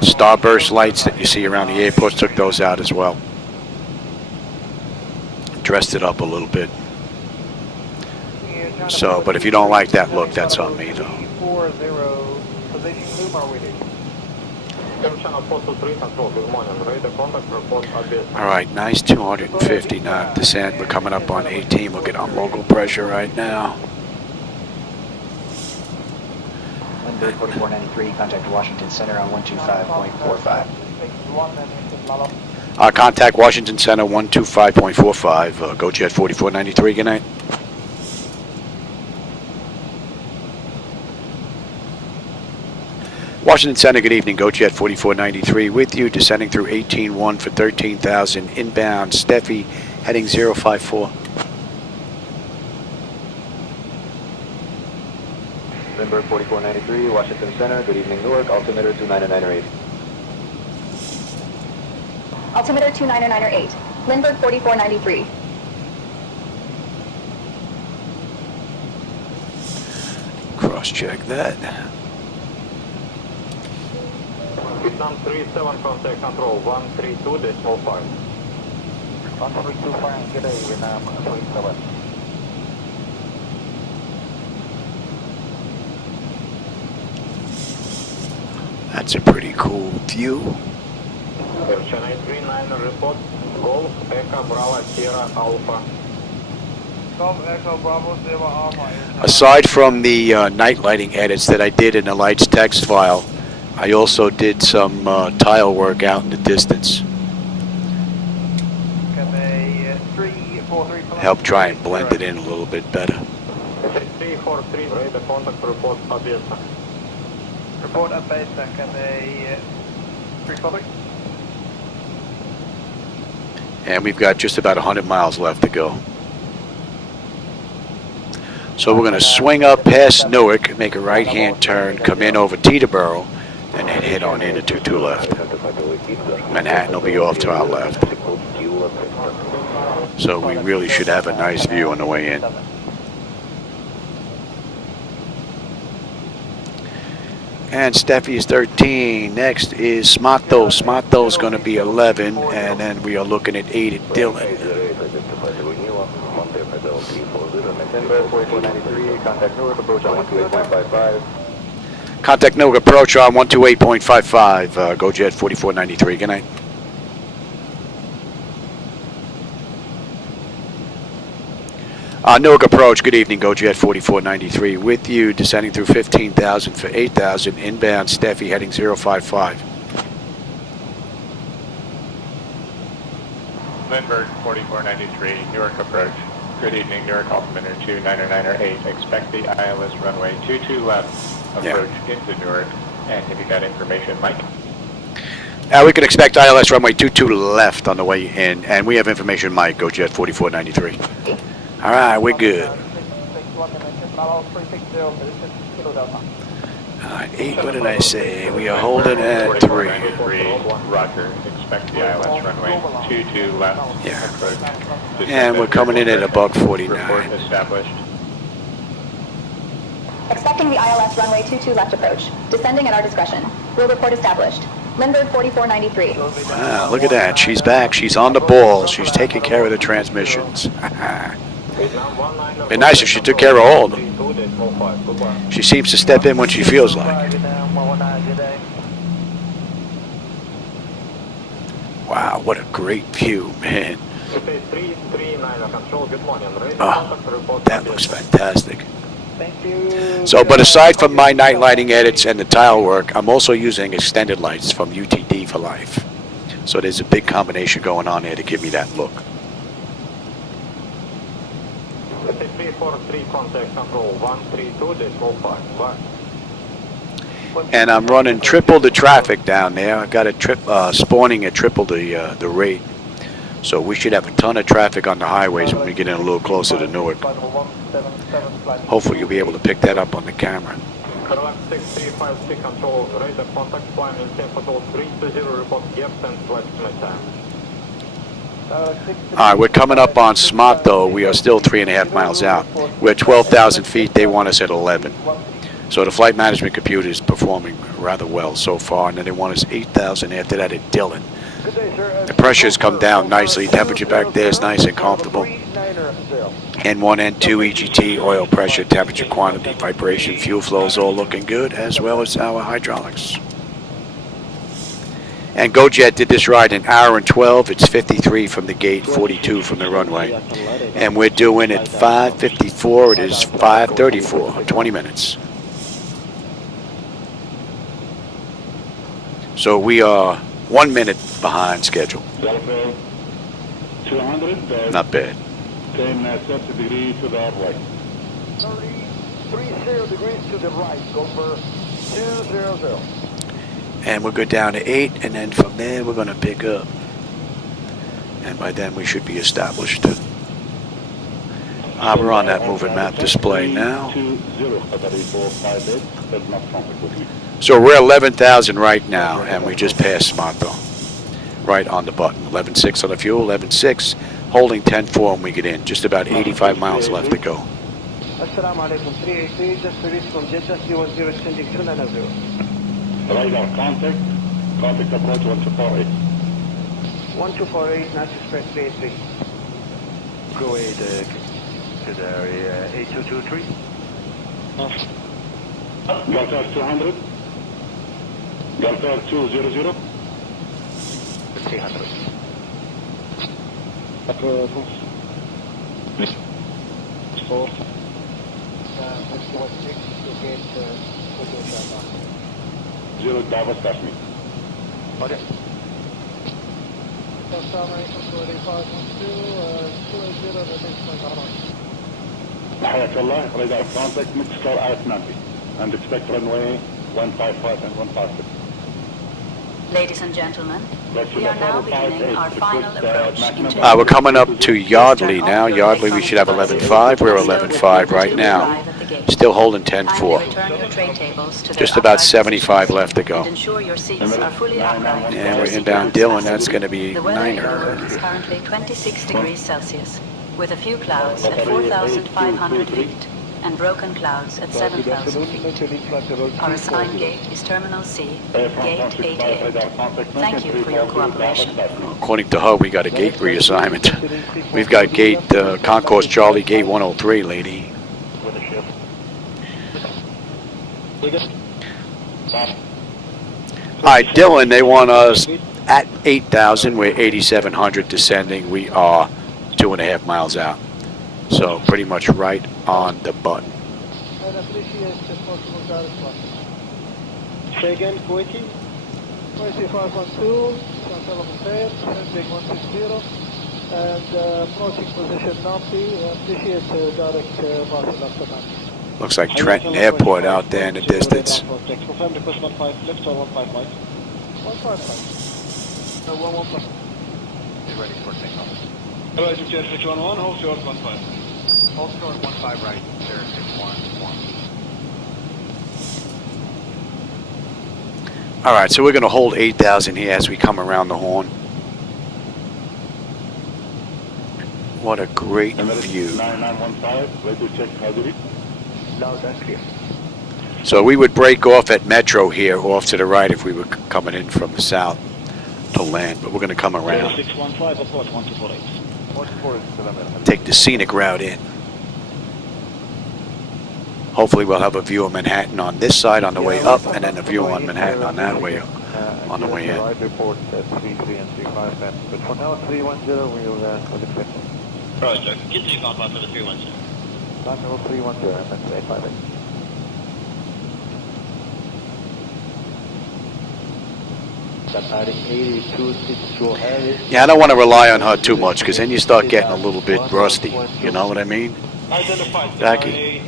starburst lights that you see around the airports. Took those out as well. Dressed it up a little bit. So, but if you don't like that look, that's on me though. 40, position loop, are we ready? All right, nice 250 knot descent. We're coming up on 18. We'll get on local pressure right now. Lindbergh 4493, contact Washington Center on 125.45. Contact Washington Center 125.45. Go Jet 4493. Good night. Washington Center, good evening. Go Jet 4493 with you, descending through 18-1 for 13,000. Inbound, Steffi, heading 054. Lindbergh 4493, Washington Center, good evening, Newark, altimeter 29908. Altimeter 29908. Lindbergh 4493. Cross-check that. Vietnam 37, contact control 132.5. 132.5, good day, Vietnam 37. That's a pretty cool view. Chennai 39 report, Golf, Echo, Bravo, Sierra, Alpha. Golf, Echo, Bravo, Sierra, Alpha. Aside from the night lighting edits that I did in the lights text file, I also did some tile work out in the distance. Help try and blend it in a little bit better. 343, radar contact report, Abesa. Report Abesa, can they Republic? And we've got just about 100 miles left to go. So we're going to swing up past Newark, make a right-hand turn, come in over Teterboro, and then head on in to 22 left. Manhattan will be off to our left. So we really should have a nice view on the way in. And Steffi is 13. Next is Smato. Smato is going to be 11. And then we are looking at 8 at Dillon. Lindbergh 4493, contact Newark, approach on 128.55. Contact Newark, approach on 128.55. Go Jet 4493. Good night. Newark approach, good evening. Go Jet 4493 with you, descending through 15,000 for 8,000. Inbound, Steffi, heading 055. Lindbergh 4493, Newark approach. Good evening, Newark, altimeter 29908. Expect the ILS runway 22 left, approach into Newark. And have you got information, Mike? We can expect ILS runway 22 left on the way in, and we have information, Mike. Go Jet 4493. All right, we're good. 8, what did I say? We are holding at 3. Roger. Expect the ILS runway 22 left. Yeah. Approach. And we're coming in at a buck 49. Report established. Expecting the ILS runway 22 left approach. Descending at our discretion. Will report established. Lindbergh 4493. Wow, look at that. She's back. She's on the ball. She's taking care of the transmissions. Be nice if she took care of all of them. She seems to step in when she feels like. Wow, what a great view, man. Oh, that looks fantastic. So, but aside from my night lighting edits and the tile work, I'm also using extended lights from UTD for life. So there's a big combination going on there to give me that look. And I'm running triple the traffic down there. I've got a spawning at triple the rate. So we should have a ton of traffic on the highways when we get in a little closer to Newark. Hopefully you'll be able to pick that up on the camera. Alright, we're coming up on SMOT though. We are still 3.5 miles out. We're at 12,000 feet. They want us at 11. So the flight management computer is performing rather well so far. And then they want us 8,000 after that at Dillon. The pressure has come down nicely. Temperature back there is nice and comfortable. N1, N2, EGT, oil pressure, temperature, quantity, vibration, fuel flow is all looking good, as well as our hydraulics. And Go Jet did this ride in 1 hour and 12. It's 53 from the gate, 42 from the runway. And we're doing at 5:54. It is 5:34, 20 minutes. So we are 1 minute behind schedule. 200. Not bad. 10 30 degrees to the right. 30 degrees to the right. Go for 200. And we'll go down to 8, and then from there we're going to pick up. And by then we should be established. We're on that moving map display now. So we're 11,000 right now, and we just passed SMOT right on the button. 11.6 on the fuel, 11.6, holding 10.4 when we get in. Just about 85 miles left to go. Assalamu alaikum, 383, just released from Jeddah, C10 extending 290. Radar contact approach 1248. 1248, National Express 383. Go ahead, good area 8223. Delta 200. Delta 200. 300. Four. 616 to get Zero Davos Tasmi. Okay. Assalamu alaikum, 28512, حياك الله. Radar contact mid-star at 90 and expect runway 155 and 156. Ladies and gentlemen, we are now beginning our final approach into... We're coming up to Yardley now. Yardley, we should have 11.5. We're 11.5 right now. Still holding 10.4. Just about 75 left to go. And we're inbound Dillon. That's going to be the weather in 9er. Newark is currently 26 degrees Celsius, with a few clouds at 4,500 feet and broken clouds at 7,000 feet. Our assigned gate is Terminal C, Gate 88. Thank you for your cooperation. According to her, we got a gate reassignment. We've got gate Concourse Charlie, gate 103, lady. All right, Dillon, they want us at 8,000. We're 8,700 descending. We are 2.5 miles out. So pretty much right on the button. Say again, Kuwaiti. Kuwaiti 512, heading 160, and approaching position Nampi, appreciate direct Martin aftermath. Looks like Trenton Airport out there in the distance. Confirm request 15 left or 155? 155. No, 115. Be ready for takeoff. Hello, Egypt Jet 611, hold short 15. Hold short 15 right, 0611. All right, so we're going to hold 8,000 here as we come around the horn. What a great view. 9915, ready to check hazard. No, that's clear. So we would break off at Metro here, off to the right if we were coming in from the south to land, but we're going to come around. 0615, approach 1248. Take the scenic route in. Hopefully we'll have a view of Manhattan on this side on the way up, and then a view on Manhattan on that way on the way in. Report at 33 and 35, but for now 310 we'll accept. Roger, continue contact for the 310. Terminal 310, and that's 858. Yeah, I don't want to rely on her too much, because then you start getting a little bit rusty. You know what I mean? Becky,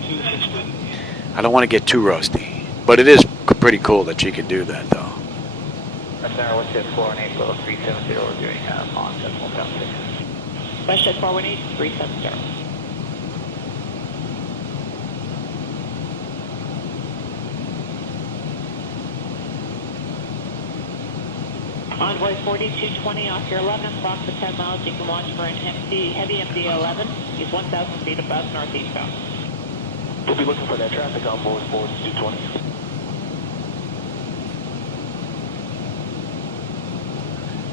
I don't want to get too rusty. But it is pretty cool that she can do that, though. Laminar Westjet 418, level 370, doing on 7176. Westjet 418, 370. Envoy 4220 off your 11, clock for 10 miles. You can launch for an heavy MD-11. Use 1,000 feet above northeastbound. We'll be looking for that traffic on board 4220.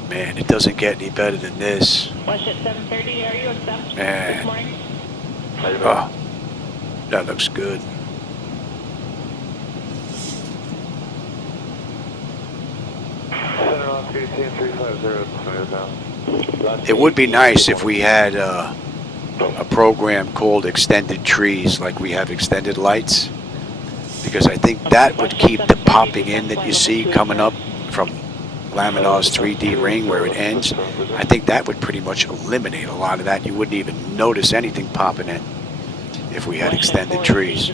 Man, it doesn't get any better than this. Westjet 730, are you accept Man. this morning? Oh, that looks good. It would be nice if we had a program called Extended Trees, like we have extended lights, because I think that would keep the popping in that you see coming up from Laminar's 3D ring where it ends. I think that would pretty much eliminate a lot of that. You wouldn't even notice anything popping in if we had extended trees.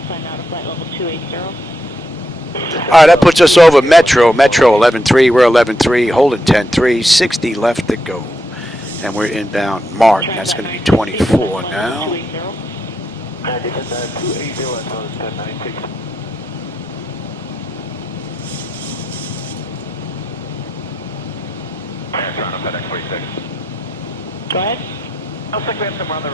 All right, that puts us over Metro. Metro 11-3, we're 11-3, holding 10-3, 60 left to go. And we're inbound Martin, that's going to be 24 now. Go ahead. Looks like we have some other,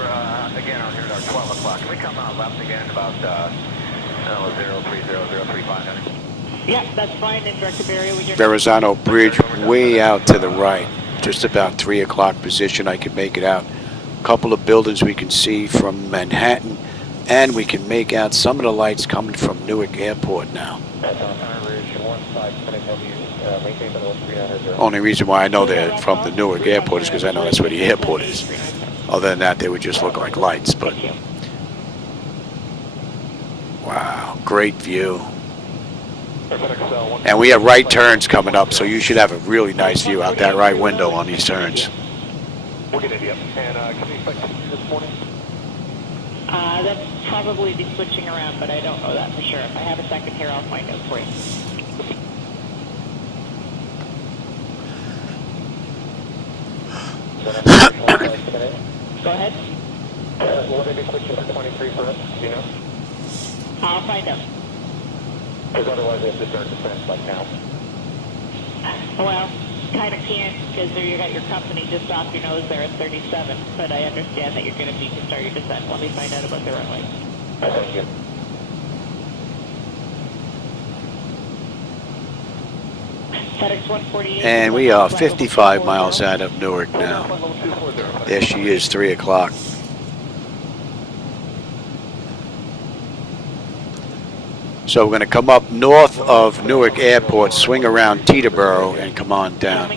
again, out here at our 12 o'clock. Can we come out left again about 030035? Yeah, that's fine. In directive area with your... Verrazano Bridge way out to the right, just about 3 o'clock position. I can make it out. A couple of buildings we can see from Manhattan, and we can make out some of the lights coming from Newark Airport now. Only reason why I know they're from the Newark Airport is because I know that's where the airport is. Other than that, they would just look like lights, but... Wow, great view. And we have right turns coming up, so you should have a really nice view out that right window on these turns. We'll get it up. And can we expect to see this morning? That's probably be switching around, but I don't know that for sure. If I have a second here, I'll find out for you. Go ahead. Will they be switching to 23 for us? Do you know? I'll find out. Because otherwise they have to start descent like now. Well, kind of can't, because you got your company just off your nose there at 37, but I understand that you're going to need to start your descent. Let me find out about the runway. Thank you. FedEx 148. And we are 55 miles out of Newark now. There she is, 3 o'clock. So we're going to come up north of Newark Airport, swing around Teterboro, and come on down.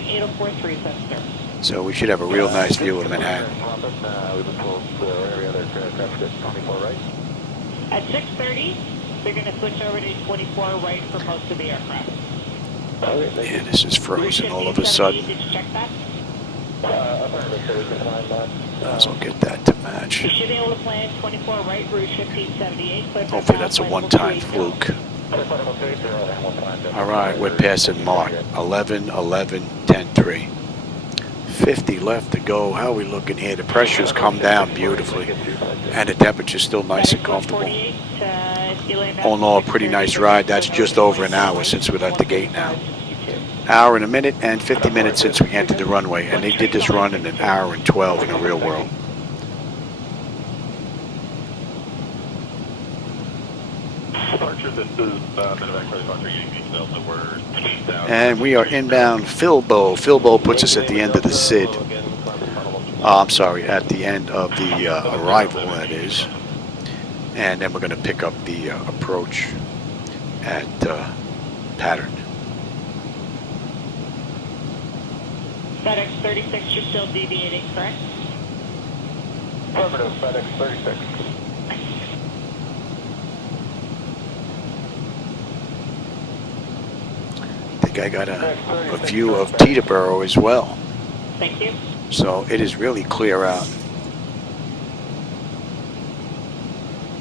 So we should have a real nice view of Manhattan. At 6:30, they're going to switch over to 24 right for most of the aircraft. Yeah, this is frozen all of a sudden. Did you check that? Might as well get that to match. You should be able to plan 24 right, route 1578. Hopefully that's a one-time fluke. All right, we're passing Mark. 11, 11, 10, 3. 50 left to go. How are we looking here? The pressure's come down beautifully, and the temperature's still nice and comfortable. All in all, a pretty nice ride. That's just over an hour since we left the gate now. Hour and a minute and 50 minutes since we entered the runway, and they did this run in an hour and 12 in the real world. Departure, this is Medevac departure getting details that we're 8,000. And we are inbound Filbo. Filbo puts us at the end of the SID. I'm sorry, at the end of the arrival, that is. And then we're going to pick up the approach at Pattern. FedEx 36, you're still deviating, correct? Affirmative, FedEx 36. I think I got a view of Teterboro as well. Thank you. So it is really clear out.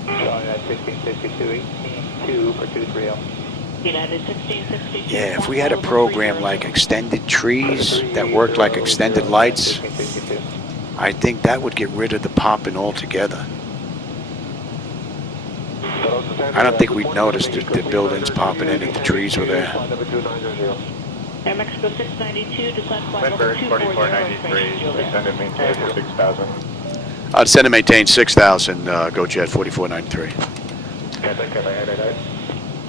United 1662, 18-2 for 230. United 1662. Yeah, if we had a program like extended trees that worked like extended lights, I think that would get rid of the popping altogether. I don't think we'd notice the buildings popping in if the trees were there. Air Mexico 692, descent flight level Windbird 4493, descend and maintain 6,000. Descend and maintain 6,000, Go Jet 4493.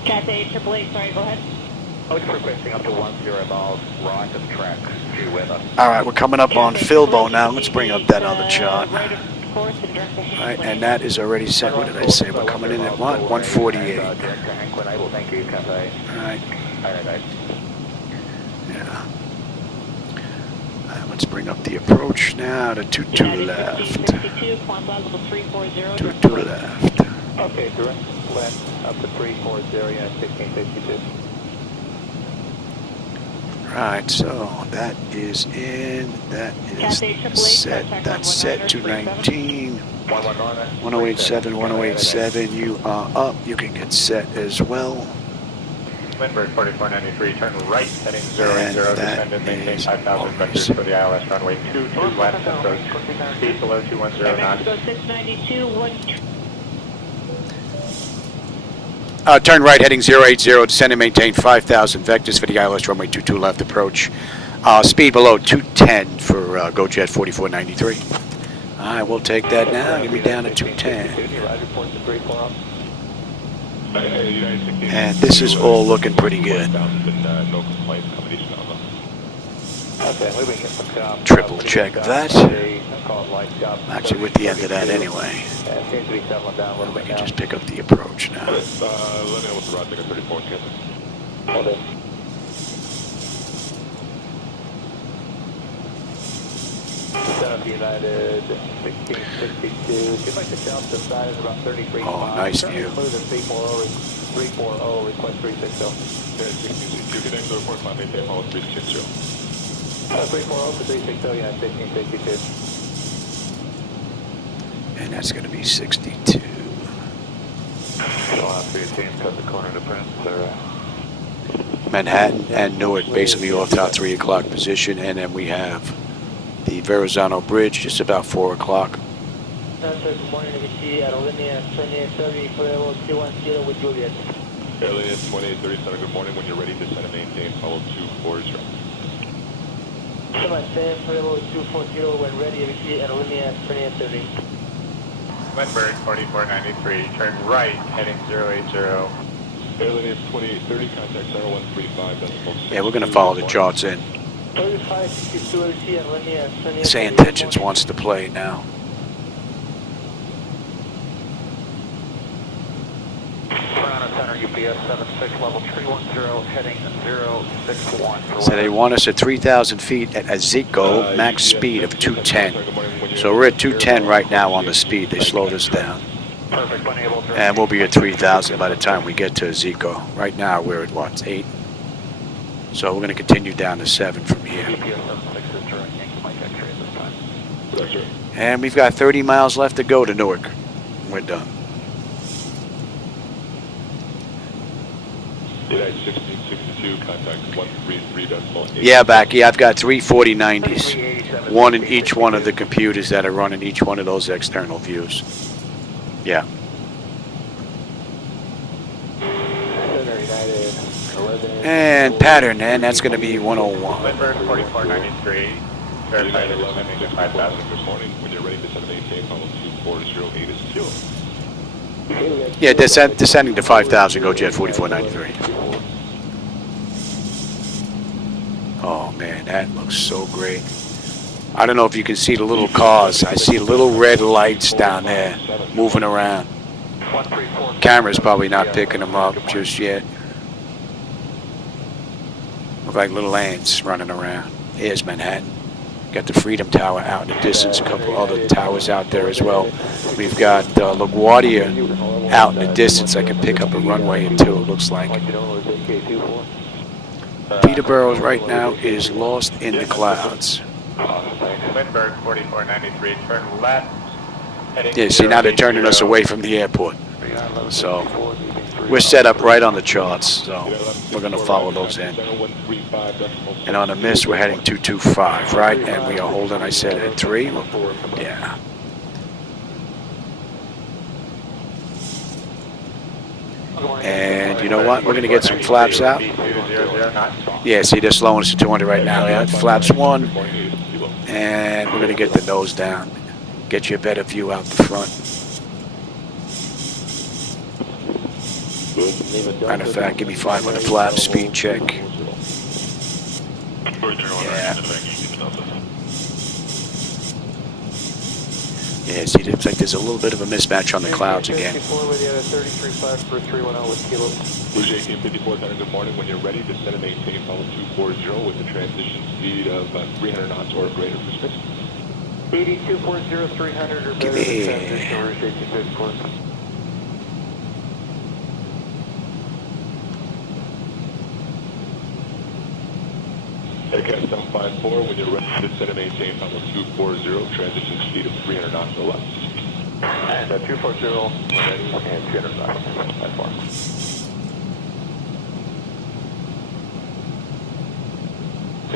Cathay 888, sorry, go ahead. I was requesting up to 10 miles right of track due weather. All right, we're coming up on Filbo now. Let's bring up that other chart. All right, and that is already set. What did I say? We're coming in at what? 148. All right. Yeah. Let's bring up the approach now to 22 left. 22 left. Okay, direct left up to 340 and 1662. Right, so that is in, that is set, that's set 219, 1087, 1087, you are up, you can get set as well. Windbird 4493, turn right, heading 080, descend and maintain 5,000 vectors for the ILS runway 22 left, approach speed below 210 knots. Mexico 692, 1. Turn right, heading 080, descend and maintain 5,000 vectors for the ILS runway 22 left approach. Speed below 210 for Go Jet 4493. All right, we'll take that now. Get me down to 210. And this is all looking pretty good. Triple check that. Actually, with the end of that anyway. We can just pick up the approach now. Let me know what's the route, 34, Hold it. United 1662. Seems like the shelf to the side is about 33 miles. Oh, nice view. Include the 340, request 360. You can exit report my maintain follow 360. 340 for 360, yeah, 1662. And that's going to be 62. Cut the corner to Prince, Manhattan and Newark basically off to our 3 o'clock position, and then we have the Verrazano Bridge just about 4 o'clock. Good morning, Aerolínea 2830 for level 210 with Juliet. Aerolínea 2830, good morning. When you're ready, descend and maintain, follow 240. Namaste, for level 240 when ready, Aerolínea 2830. Windbird 4493, turn right, heading 080. Airliner 2830, contact 0135. Yeah, we're going to follow the charts in. 3562 Aerolínea 2830. Say Intentions wants to play now. Center UPS 76 level 310 heading 061. So they want us at 3,000 feet at a Zibo max speed of 210. So we're at 210 right now on the speed. They slowed us down. And we'll be at 3,000 by the time we get to Zibo. Right now we're at what, 8? So we're going to continue down to 7 from here. And we've got 30 miles left to go to Newark. We're done. United 1662, contact 133.8. Yeah, Backy, I've got 3 4090s. One in each one of the computers that are running each one of those external views. Yeah. Center United And pattern, and that's going to be 101. Lindbergh 4493. Verify the descending to 5,000. Good morning. When you're ready to descend, maintain follow 2408 is 0. Yeah, descending to 5,000, Go Jet 4493. Oh man, that looks so great. I don't know if you can see the little cars. I see little red lights down there moving around. Camera's probably not picking them up just yet. Look like little ants running around. Here's Manhattan. Got the Freedom Tower out in the distance, a couple other towers out there as well. We've got LaGuardia out in the distance. I can pick up a runway or two, it looks like. Peterborough right now is lost in the clouds. Lindbergh 4493, turn left. Yeah, see, now they're turning us away from the airport. So we're set up right on the charts, so we're going to follow those in. And on the mist, we're heading 225, right? And we are holding, I said, at 3. Yeah. And you know what? We're going to get some flaps out. Yeah, see, they're slowing us to 200 right now. Yeah, flaps 1. And we're going to get the nose down. Get you a better view out the front. Matter of fact, give me 5 on the flap, speed check. Yeah. Yeah, see, it looks like there's a little bit of a mismatch on the clouds again. Bridge 1854, good morning. When you're ready, descend and maintain follow 240 with a transition speed of 300 knots or greater for space. 8240, 300 or better. Transition, Rouge 1854. Aircraft 754, when you're ready, descend and maintain follow 240, transition speed of 300 knots or less. And 240, ready, and 300 knots. That far.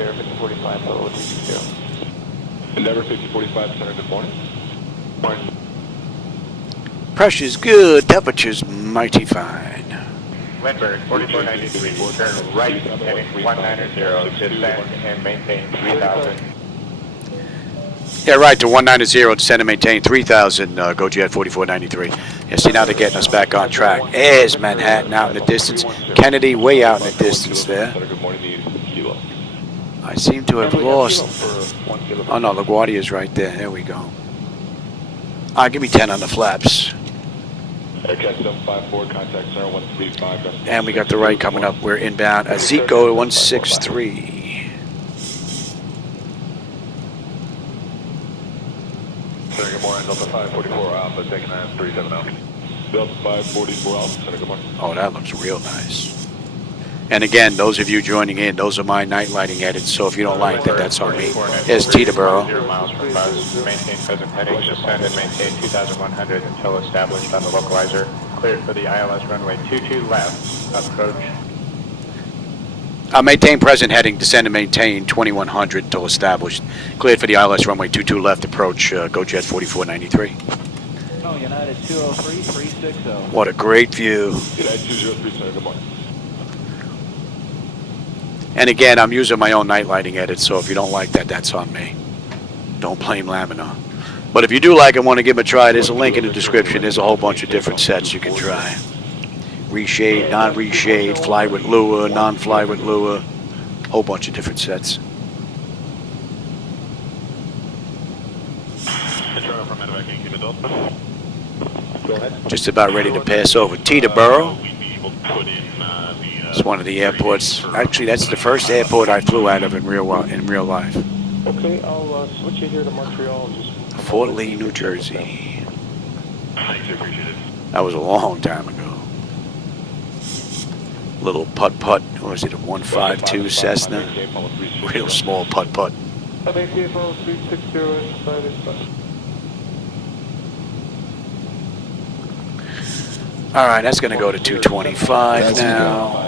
Air 5045, follow 260. Endeavor 5045, center, good morning. Morning. Pressure's good, temperature's mighty fine. Lindbergh 4493, turn right, heading 190, descend and maintain 3,000. Yeah, right, to 190, descend and maintain 3,000, Go Jet 4493. Yeah, see, now they're getting us back on track. There's Manhattan out in the distance. Kennedy way out in the distance there. I seem to have lost. Oh no, LaGuardia's right there. There we go. Give me 10 on the flaps. Aircraft 754, contact center 135. And we got the right coming up. We're inbound. Zibo 163. Center, good morning. Delta 544 Alpha, taking 937 Delta 544 Alpha, center, good morning. Oh, that looks real nice. And again, those of you joining in, those are my night lighting edits, so if you don't like that, that's on me. There's Teterboro. 0 miles per bus, maintain present heading, descend and maintain 2,100 until established on the localizer. Cleared for the ILS runway 22 left, approach. Maintain present heading, descend and maintain 2100 until established. Cleared for the ILS runway 22 left, approach Go Jet 4493. Oh, United 203, 360. What a great view. United 203, center, good morning. And again, I'm using my own night lighting edit, so if you don't like that, that's on me. Don't blame Laminar. But if you do like and want to give them a try, there's a link in the description. There's a whole bunch of different sets you can try. Reshade, non-reshade, fly with lure, non-fly with lure. Whole bunch of different sets. Just about ready to pass over Teterboro. It's one of the airports. Actually, that's the first airport I flew out of in real life. Okay, I'll switch you here to Montreal. Fort Lee, New Jersey. Thanks, appreciate it. That was a long time ago. Little putt-putt, or was it a 152 Cessna? Real small putt-putt. All right, that's going to go to 225 now.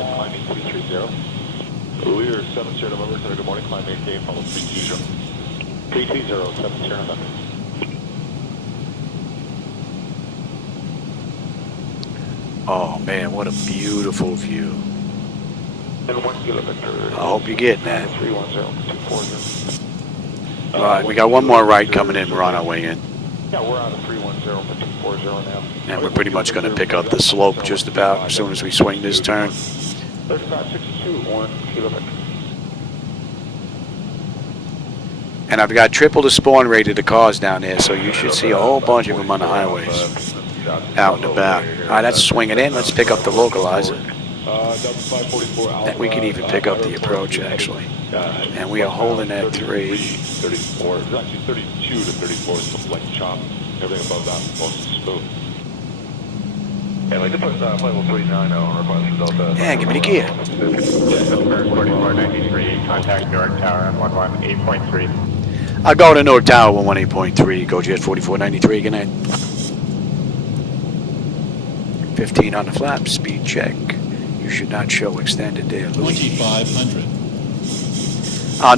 Leader 70 November, center, good morning. Climb maintain, follow 320. 320, 70 November. Oh man, what a beautiful view. And 1 kilometer. I hope you're getting that. 310-240. All right, we got one more right coming in. We're on our way in. Yeah, we're on a 310-240 now. And we're pretty much going to pick up the slope just about as soon as we swing this turn. 3562, 1 kilometer. And I've got triple the spawn rate of the cars down there, so you should see a whole bunch of them on the highways out and about. All right, let's swing it in. Let's pick up the localizer. And we can even pick up the approach, actually. And we are holding at 3. 34. It's actually 32 to 34. Some light chop. Everything above that, most smooth. Yeah, like to put flight level 39 on request Delta. Yeah, give me the gear. Lindbergh 4493, contact Newark Tower on 118.3. I'll go to Newark Tower 118.3. Go Jet 4493. Good night. 15 on the flap. Speed check. You should not show extended there, Louis. 2500.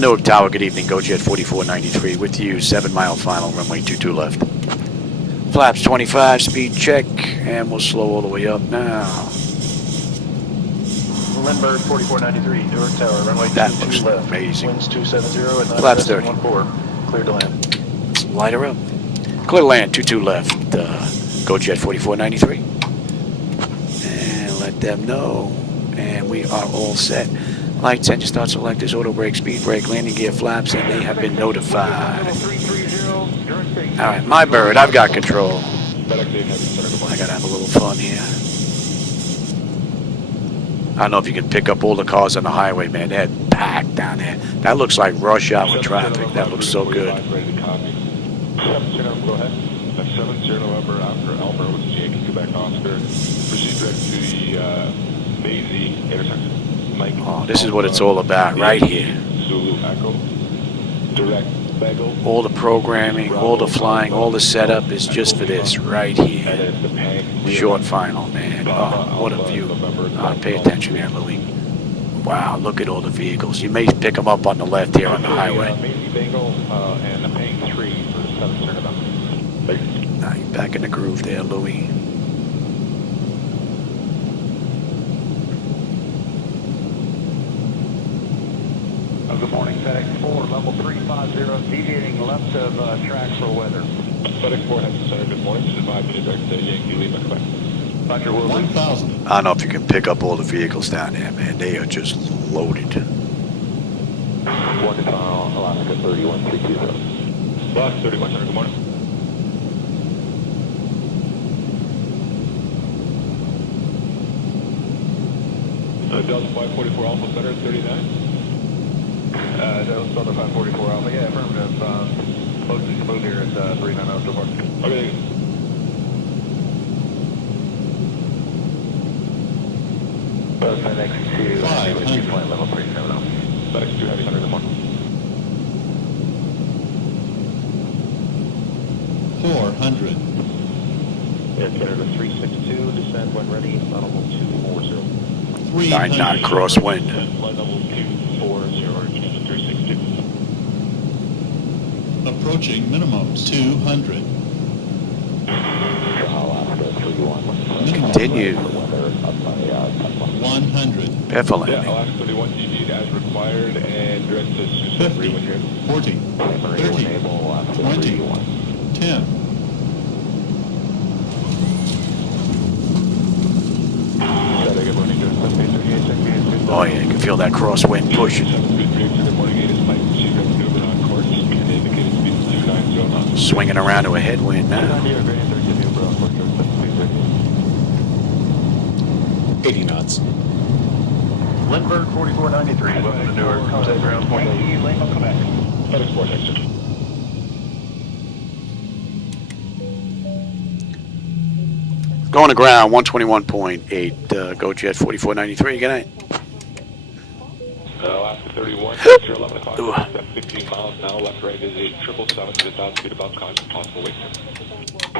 Newark Tower, good evening. Go Jet 4493 with you. 7 mile final, runway 22 left. Flaps 25, speed check, and we'll slow all the way up now. Lindbergh 4493, Newark Tower, runway 22 left. That looks amazing. Winds 270 and Flaps 30. 14. Clear to land. Let's light her up. Clear to land, 22 left. Go Jet 4493. And let them know. And we are all set. Lights, engine start selectors, auto brake, speed brake, landing gear, flaps, and they have been notified. All right, my bird, I've got control. I gotta have a little fun here. I don't know if you can pick up all the cars on the highway, man. They're packed down there. That looks like rush hour traffic. That looks so good. 70, go ahead. 70 November after Alpha with Yankee Quebec Oscar. Proceed direct to the Maisie intersection. Oh, this is what it's all about right here. Zulu Echo. Direct Bagel. All the programming, all the flying, all the setup is just for this right here. Short final, man. Oh, what a view. Pay attention here, Louis. Wow, look at all the vehicles. You may pick them up on the left here on the highway. Maisie Bagel and the paying 3 for the 7th November. Now you're back in the groove there, Louis. Good morning, FedEx 4, level 350, deviating left of track for weather. FedEx 4 has center, good morning. This is 5 minutes back to Yankee Lima, Quebec. Roger, will 1000. I don't know if you can pick up all the vehicles down there, man. They are just loaded. 1 Alaska 3132. Alaska 3100, good morning. Delta 544 Alpha Center 39. Delta 544 Alpha, yeah, affirmative. Mostly smooth here at 390 so far. Okay. FedEx 2, flight level 370. FedEx 2 Heavy Center, good morning. 400. Air Canada 362, descend when ready, flight level 240. 9-knot crosswind. Flight level 240, Canada 362. Approaching minimums. 200. Alaska 31. Continue. 100. Careful Yeah, landing. Alaska 31 DG as required and direct to Sioux 50. when you're 40. 30. 20. 10. Oh yeah, you can feel that crosswind push. Swinging around to a headwind now. 80 knots. Lindbergh 4493, welcome to Newark, contact ground point E, Lima, Quebec. FedEx 4, next, sir. Going to ground, 121.8. Go Jet 4493. Good night. Alaska 31, after 11 o'clock, 15 miles now, left right is a 777 to the top speed above caution, possible wait.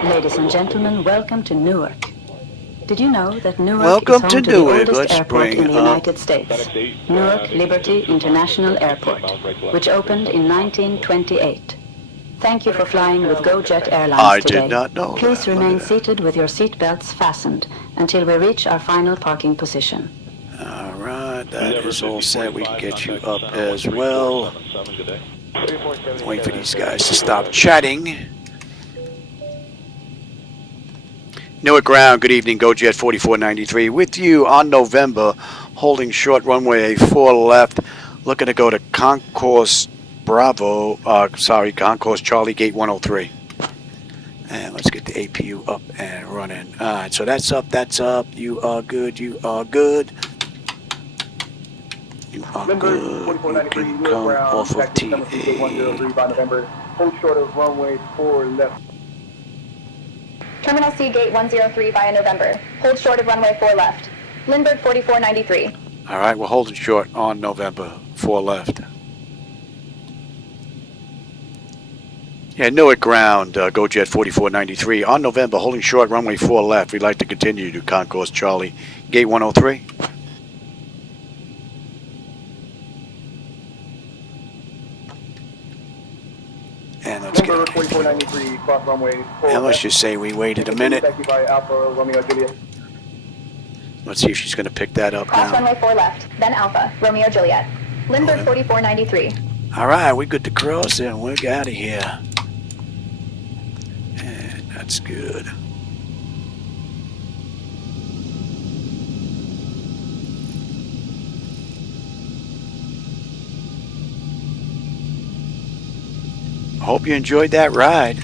Ladies and gentlemen, welcome to Newark. Did you know that Newark Welcome is home to the Newark. oldest Let's airport bring in the up United States, Newark Liberty International Airport, which opened in 1928. Thank you for flying with Go Jet Airlines today. I did not know Please that. remain seated with your seat belts fastened until we reach our final parking position. All right, And that is all set. We can get you up as well. Wait for these guys to stop chatting. Newark ground, good evening, Go Jet 4493 with you on November, holding short runway 4 left, looking to go to Concourse Concourse Charlie, gate 103. And let's get the APU up and running. All right, so that's up, you are good, you are good. You are good, you can come off of TA. Hold short of runway 4 left. Terminal C, gate 103 via November. Hold short of runway 4 left. Lindbergh 4493. All right, we're holding short on November 4 left. Yeah, Newark ground, Go Jet 4493 on November, holding short runway 4 left. We'd like to continue to Concourse Charlie, gate 103. And let's get it. 4493, cross runway 4 and let's just say we waited a minute. By Alpha, Romeo, Juliet. Let's see if she's going to pick that up Cross now. runway 4 left, then Alpha, Romeo, Juliet. Lindbergh 4493. All right, we're good to cross and we're out of here. And that's good. I hope you enjoyed that ride.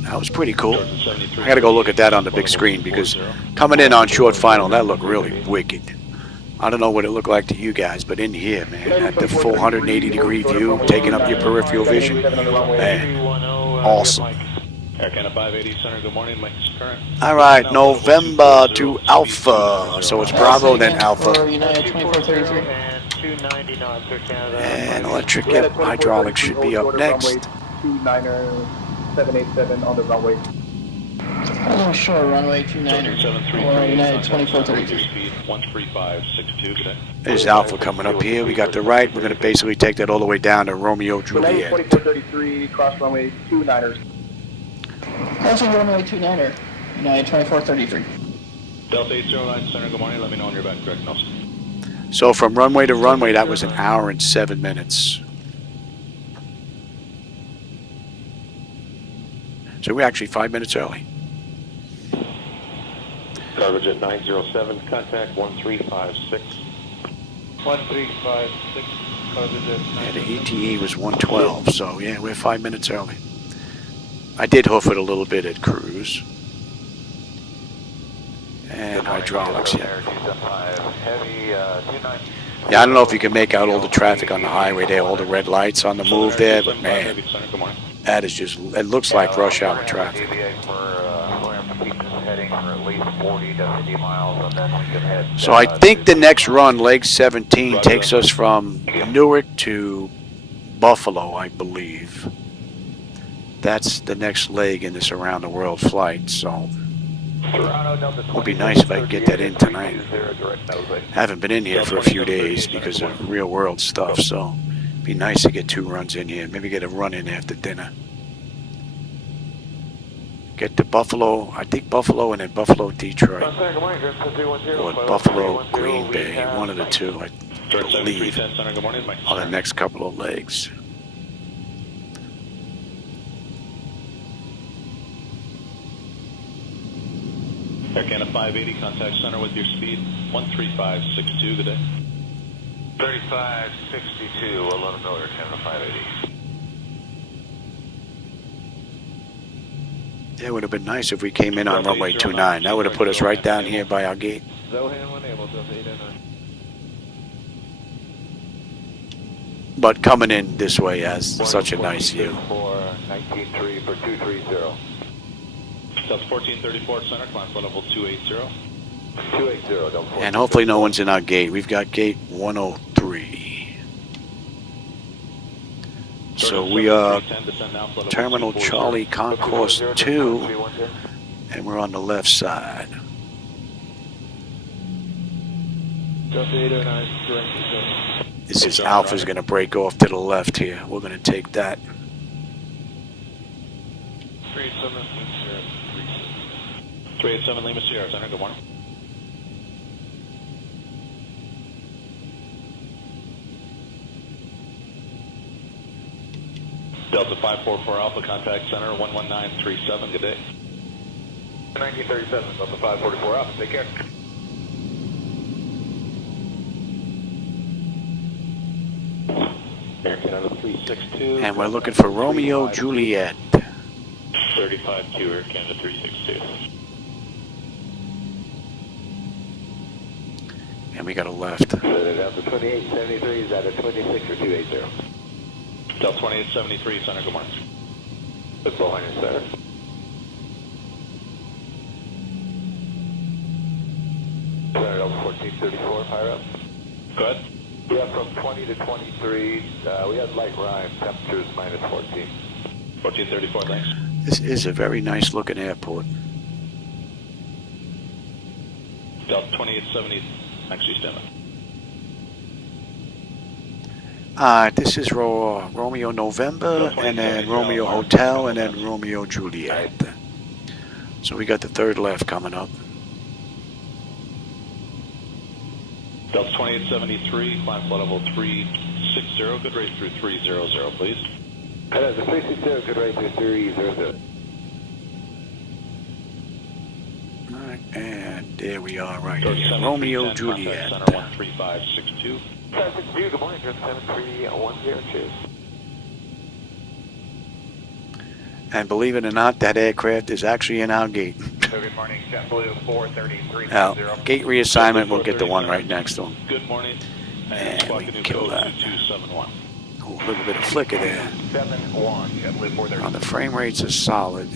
That was pretty cool. I got to go look at that on the big screen because coming in on short final, that looked really wicked. I don't know what it looked like to you guys, but in here, man, at the 480-degree view, taking up your peripheral vision, man, awesome. All right, November to Alpha. So it's Bravo, then Alpha. And electric hydraulics should be up next. 29787 on the runway. Oh, sure, runway 29er. Or United 2433. 13562. There's Alpha coming up here. We got the right. We're going to basically take that all the way down to Romeo Juliet. 2433, cross runway 29ers. Crossing runway 29er. United 2433. Delta 809 Center, good morning. Let me know when you're back. Correct, Nelson. So from runway to runway, that was 1 hour and 7 minutes. So we're actually 5 minutes early. Cargo Jet 907, contact 1356. 1356, Cargo Jet. Yeah, the ETA was 112, so yeah, we're 5 minutes early. I did hoof it a little bit at cruise. And hydraulics, yeah. Yeah, I don't know if you can make out all the traffic on the highway there, all the red lights on the move there, but man, that is just, it looks like rush hour traffic. So I think the next run, leg 17, takes us from Newark to Buffalo, I believe. That's the next leg in this around the world flight, so it would be nice if I could get that in tonight. Haven't been in here for a few days because of real world stuff, so it'd be nice to get 2 runs in here. Maybe get a run in after dinner. Get to Buffalo, I think Buffalo and then Buffalo, Detroit. Or Buffalo, Green Bay, one of the two, I believe, on the next couple of legs. Air Canada 580, contact center with your speed 13562, good day. 3562, we'll let them know Air Canada 580. It would have been nice if we came in on runway 29. That would have put us right down here by our gate. But coming in this way has such a nice view. 193 for 230. That's 1434 center, climb flow level 280. 280, and hopefully no one's in our gate. We've got gate 103. So we are Terminal Charlie Concourse 2, and we're on the left side. This is Alpha's going to break off to the left here. We're going to take that. 387 Lima Sierra Center, good morning. Delta 544 Alpha, contact center 11937, good day. 1937, Delta 544 Alpha, take care. Air Canada 362. And we're looking for Romeo Juliet. 35-2, Air Canada 362. And we got a left. Delta 2873, is that a 26 or 280? Delta 2873, center, good morning. Good morning, sir. Center, Delta 1434, higher up. Go ahead. Yeah, from 20 to 23, we had light rise, temperatures minus 14. 1434, thanks. This is a very nice looking airport. Delta 2870, actually stand by. This is Romeo November, and then Romeo Hotel, and then Romeo Juliet. So we got the third left coming up. Delta 2873, climb flight level 360, good rate through 300, please. Hello, the 360, good rate through 300. Alright, and there we are right Georgia here. 7, Romeo 310, Juliet. Center 13562. 762, good morning, Georgia 7310, cheers. And believe it or not, that aircraft is actually in our gate. Good morning, JetBlue 433. Now, gate reassignment, we'll get the one right next to him. Good morning. And we can kill that. 2271. Oh, a little bit of flicker there. 71, JetBlue 433. Oh, the frame rates are solid.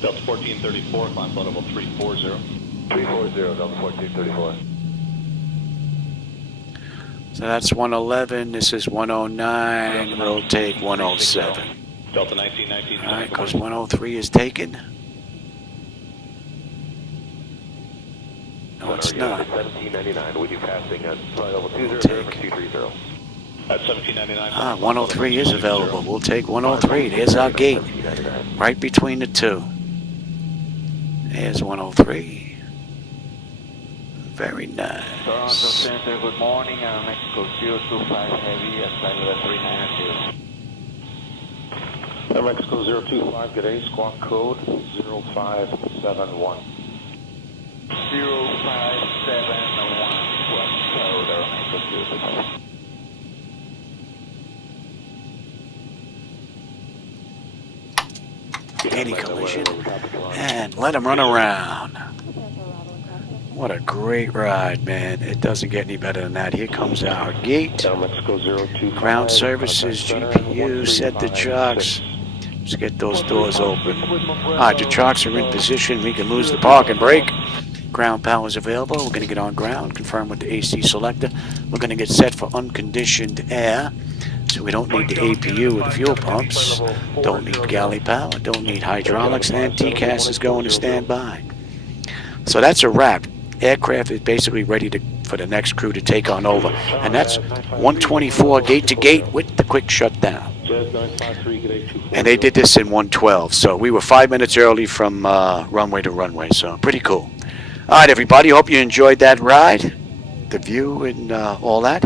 Delta 1434, climb flight level 340. 340, Delta 1434. So that's 111, this is 109, we'll take 107. Delta 1919. Alright, because 103 is taken. No, it's not. 1799, we do passing at flight level 200 for 230. At 1799. 103 is available, we'll take 103, there's our gate. Right between the two. There's 103. Very nice. Toronto Center, good morning. Mexico 025 Heavy at Cellular 392. Mexico 025, good day, squawk code 0571. 0571, squawk code, Mexico 025. Anti-collision, and let him run around. What a great ride, man. It doesn't get any better than that. Here comes our gate. Ground services, GPU, set the chocks. Let's get those doors open. Alright, the chocks are in position. We can lose the park and brake. Ground power is available. We're going to get on ground, confirm with the AC selector. We're going to get set for unconditioned air. So we don't need the APU with the fuel pumps. Don't need galley power. Don't need hydraulics. And TCAS is going to standby. So that's a wrap. Aircraft is basically ready for the next crew to take on over. And that's 124 gate to gate with the quick shutdown. And they did this in 112. So we were 5 minutes early from runway to runway. So pretty cool. All right, everybody. Hope you enjoyed that ride, the view, and all that.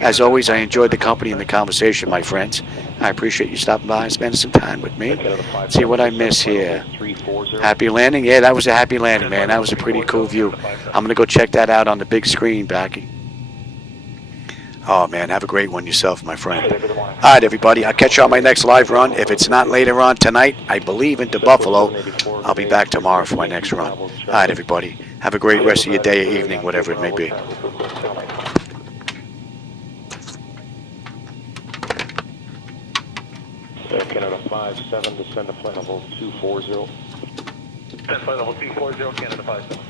As always, I enjoyed the company and the conversation, my friends. I appreciate you stopping by and spending some time with me. Let's see what I miss here. Happy landing? Yeah, that was a happy landing, man. That was a pretty cool view. I'm going to go check that out on the big screen, Backy. Oh, man, have a great one yourself, my friend. All right, everybody. I'll catch you on my next live run. If it's not later on tonight, I believe into Buffalo. I'll be back tomorrow for my next run. All right, everybody. Have a great rest of your day or evening, whatever it may be. Canada 57, descend to flight level 240. Descend flight level 240, Canada 57.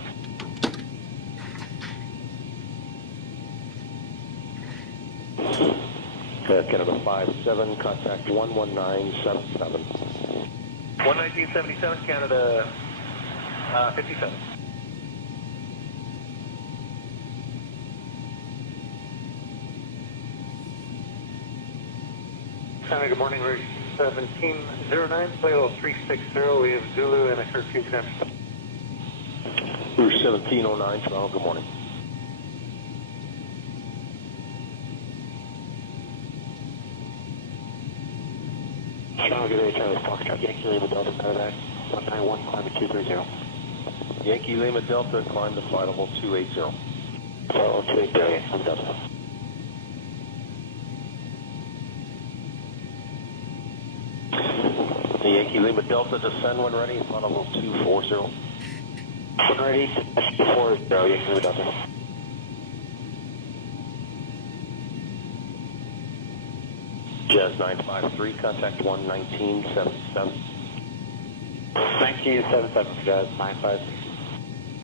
Canada 57, contact 11977. 11977, Canada 57. Good morning, Route 1709, flight level 360, we have Zulu and a curfew connection. Route 1709, Toronto, good morning. Charlie, good day, Charlie Foxtrot, Yankee Lima Delta Paradise, 191, climb to 230. Yankee Lima Delta, climb to flight level 280. Flight level 280, Yankee Lima Delta. The Yankee Lima Delta, descend when ready, flight level 240. When ready, descend 240, Yankee Lima Delta. Jazz 953, contact 11977. 1977, Jazz 953.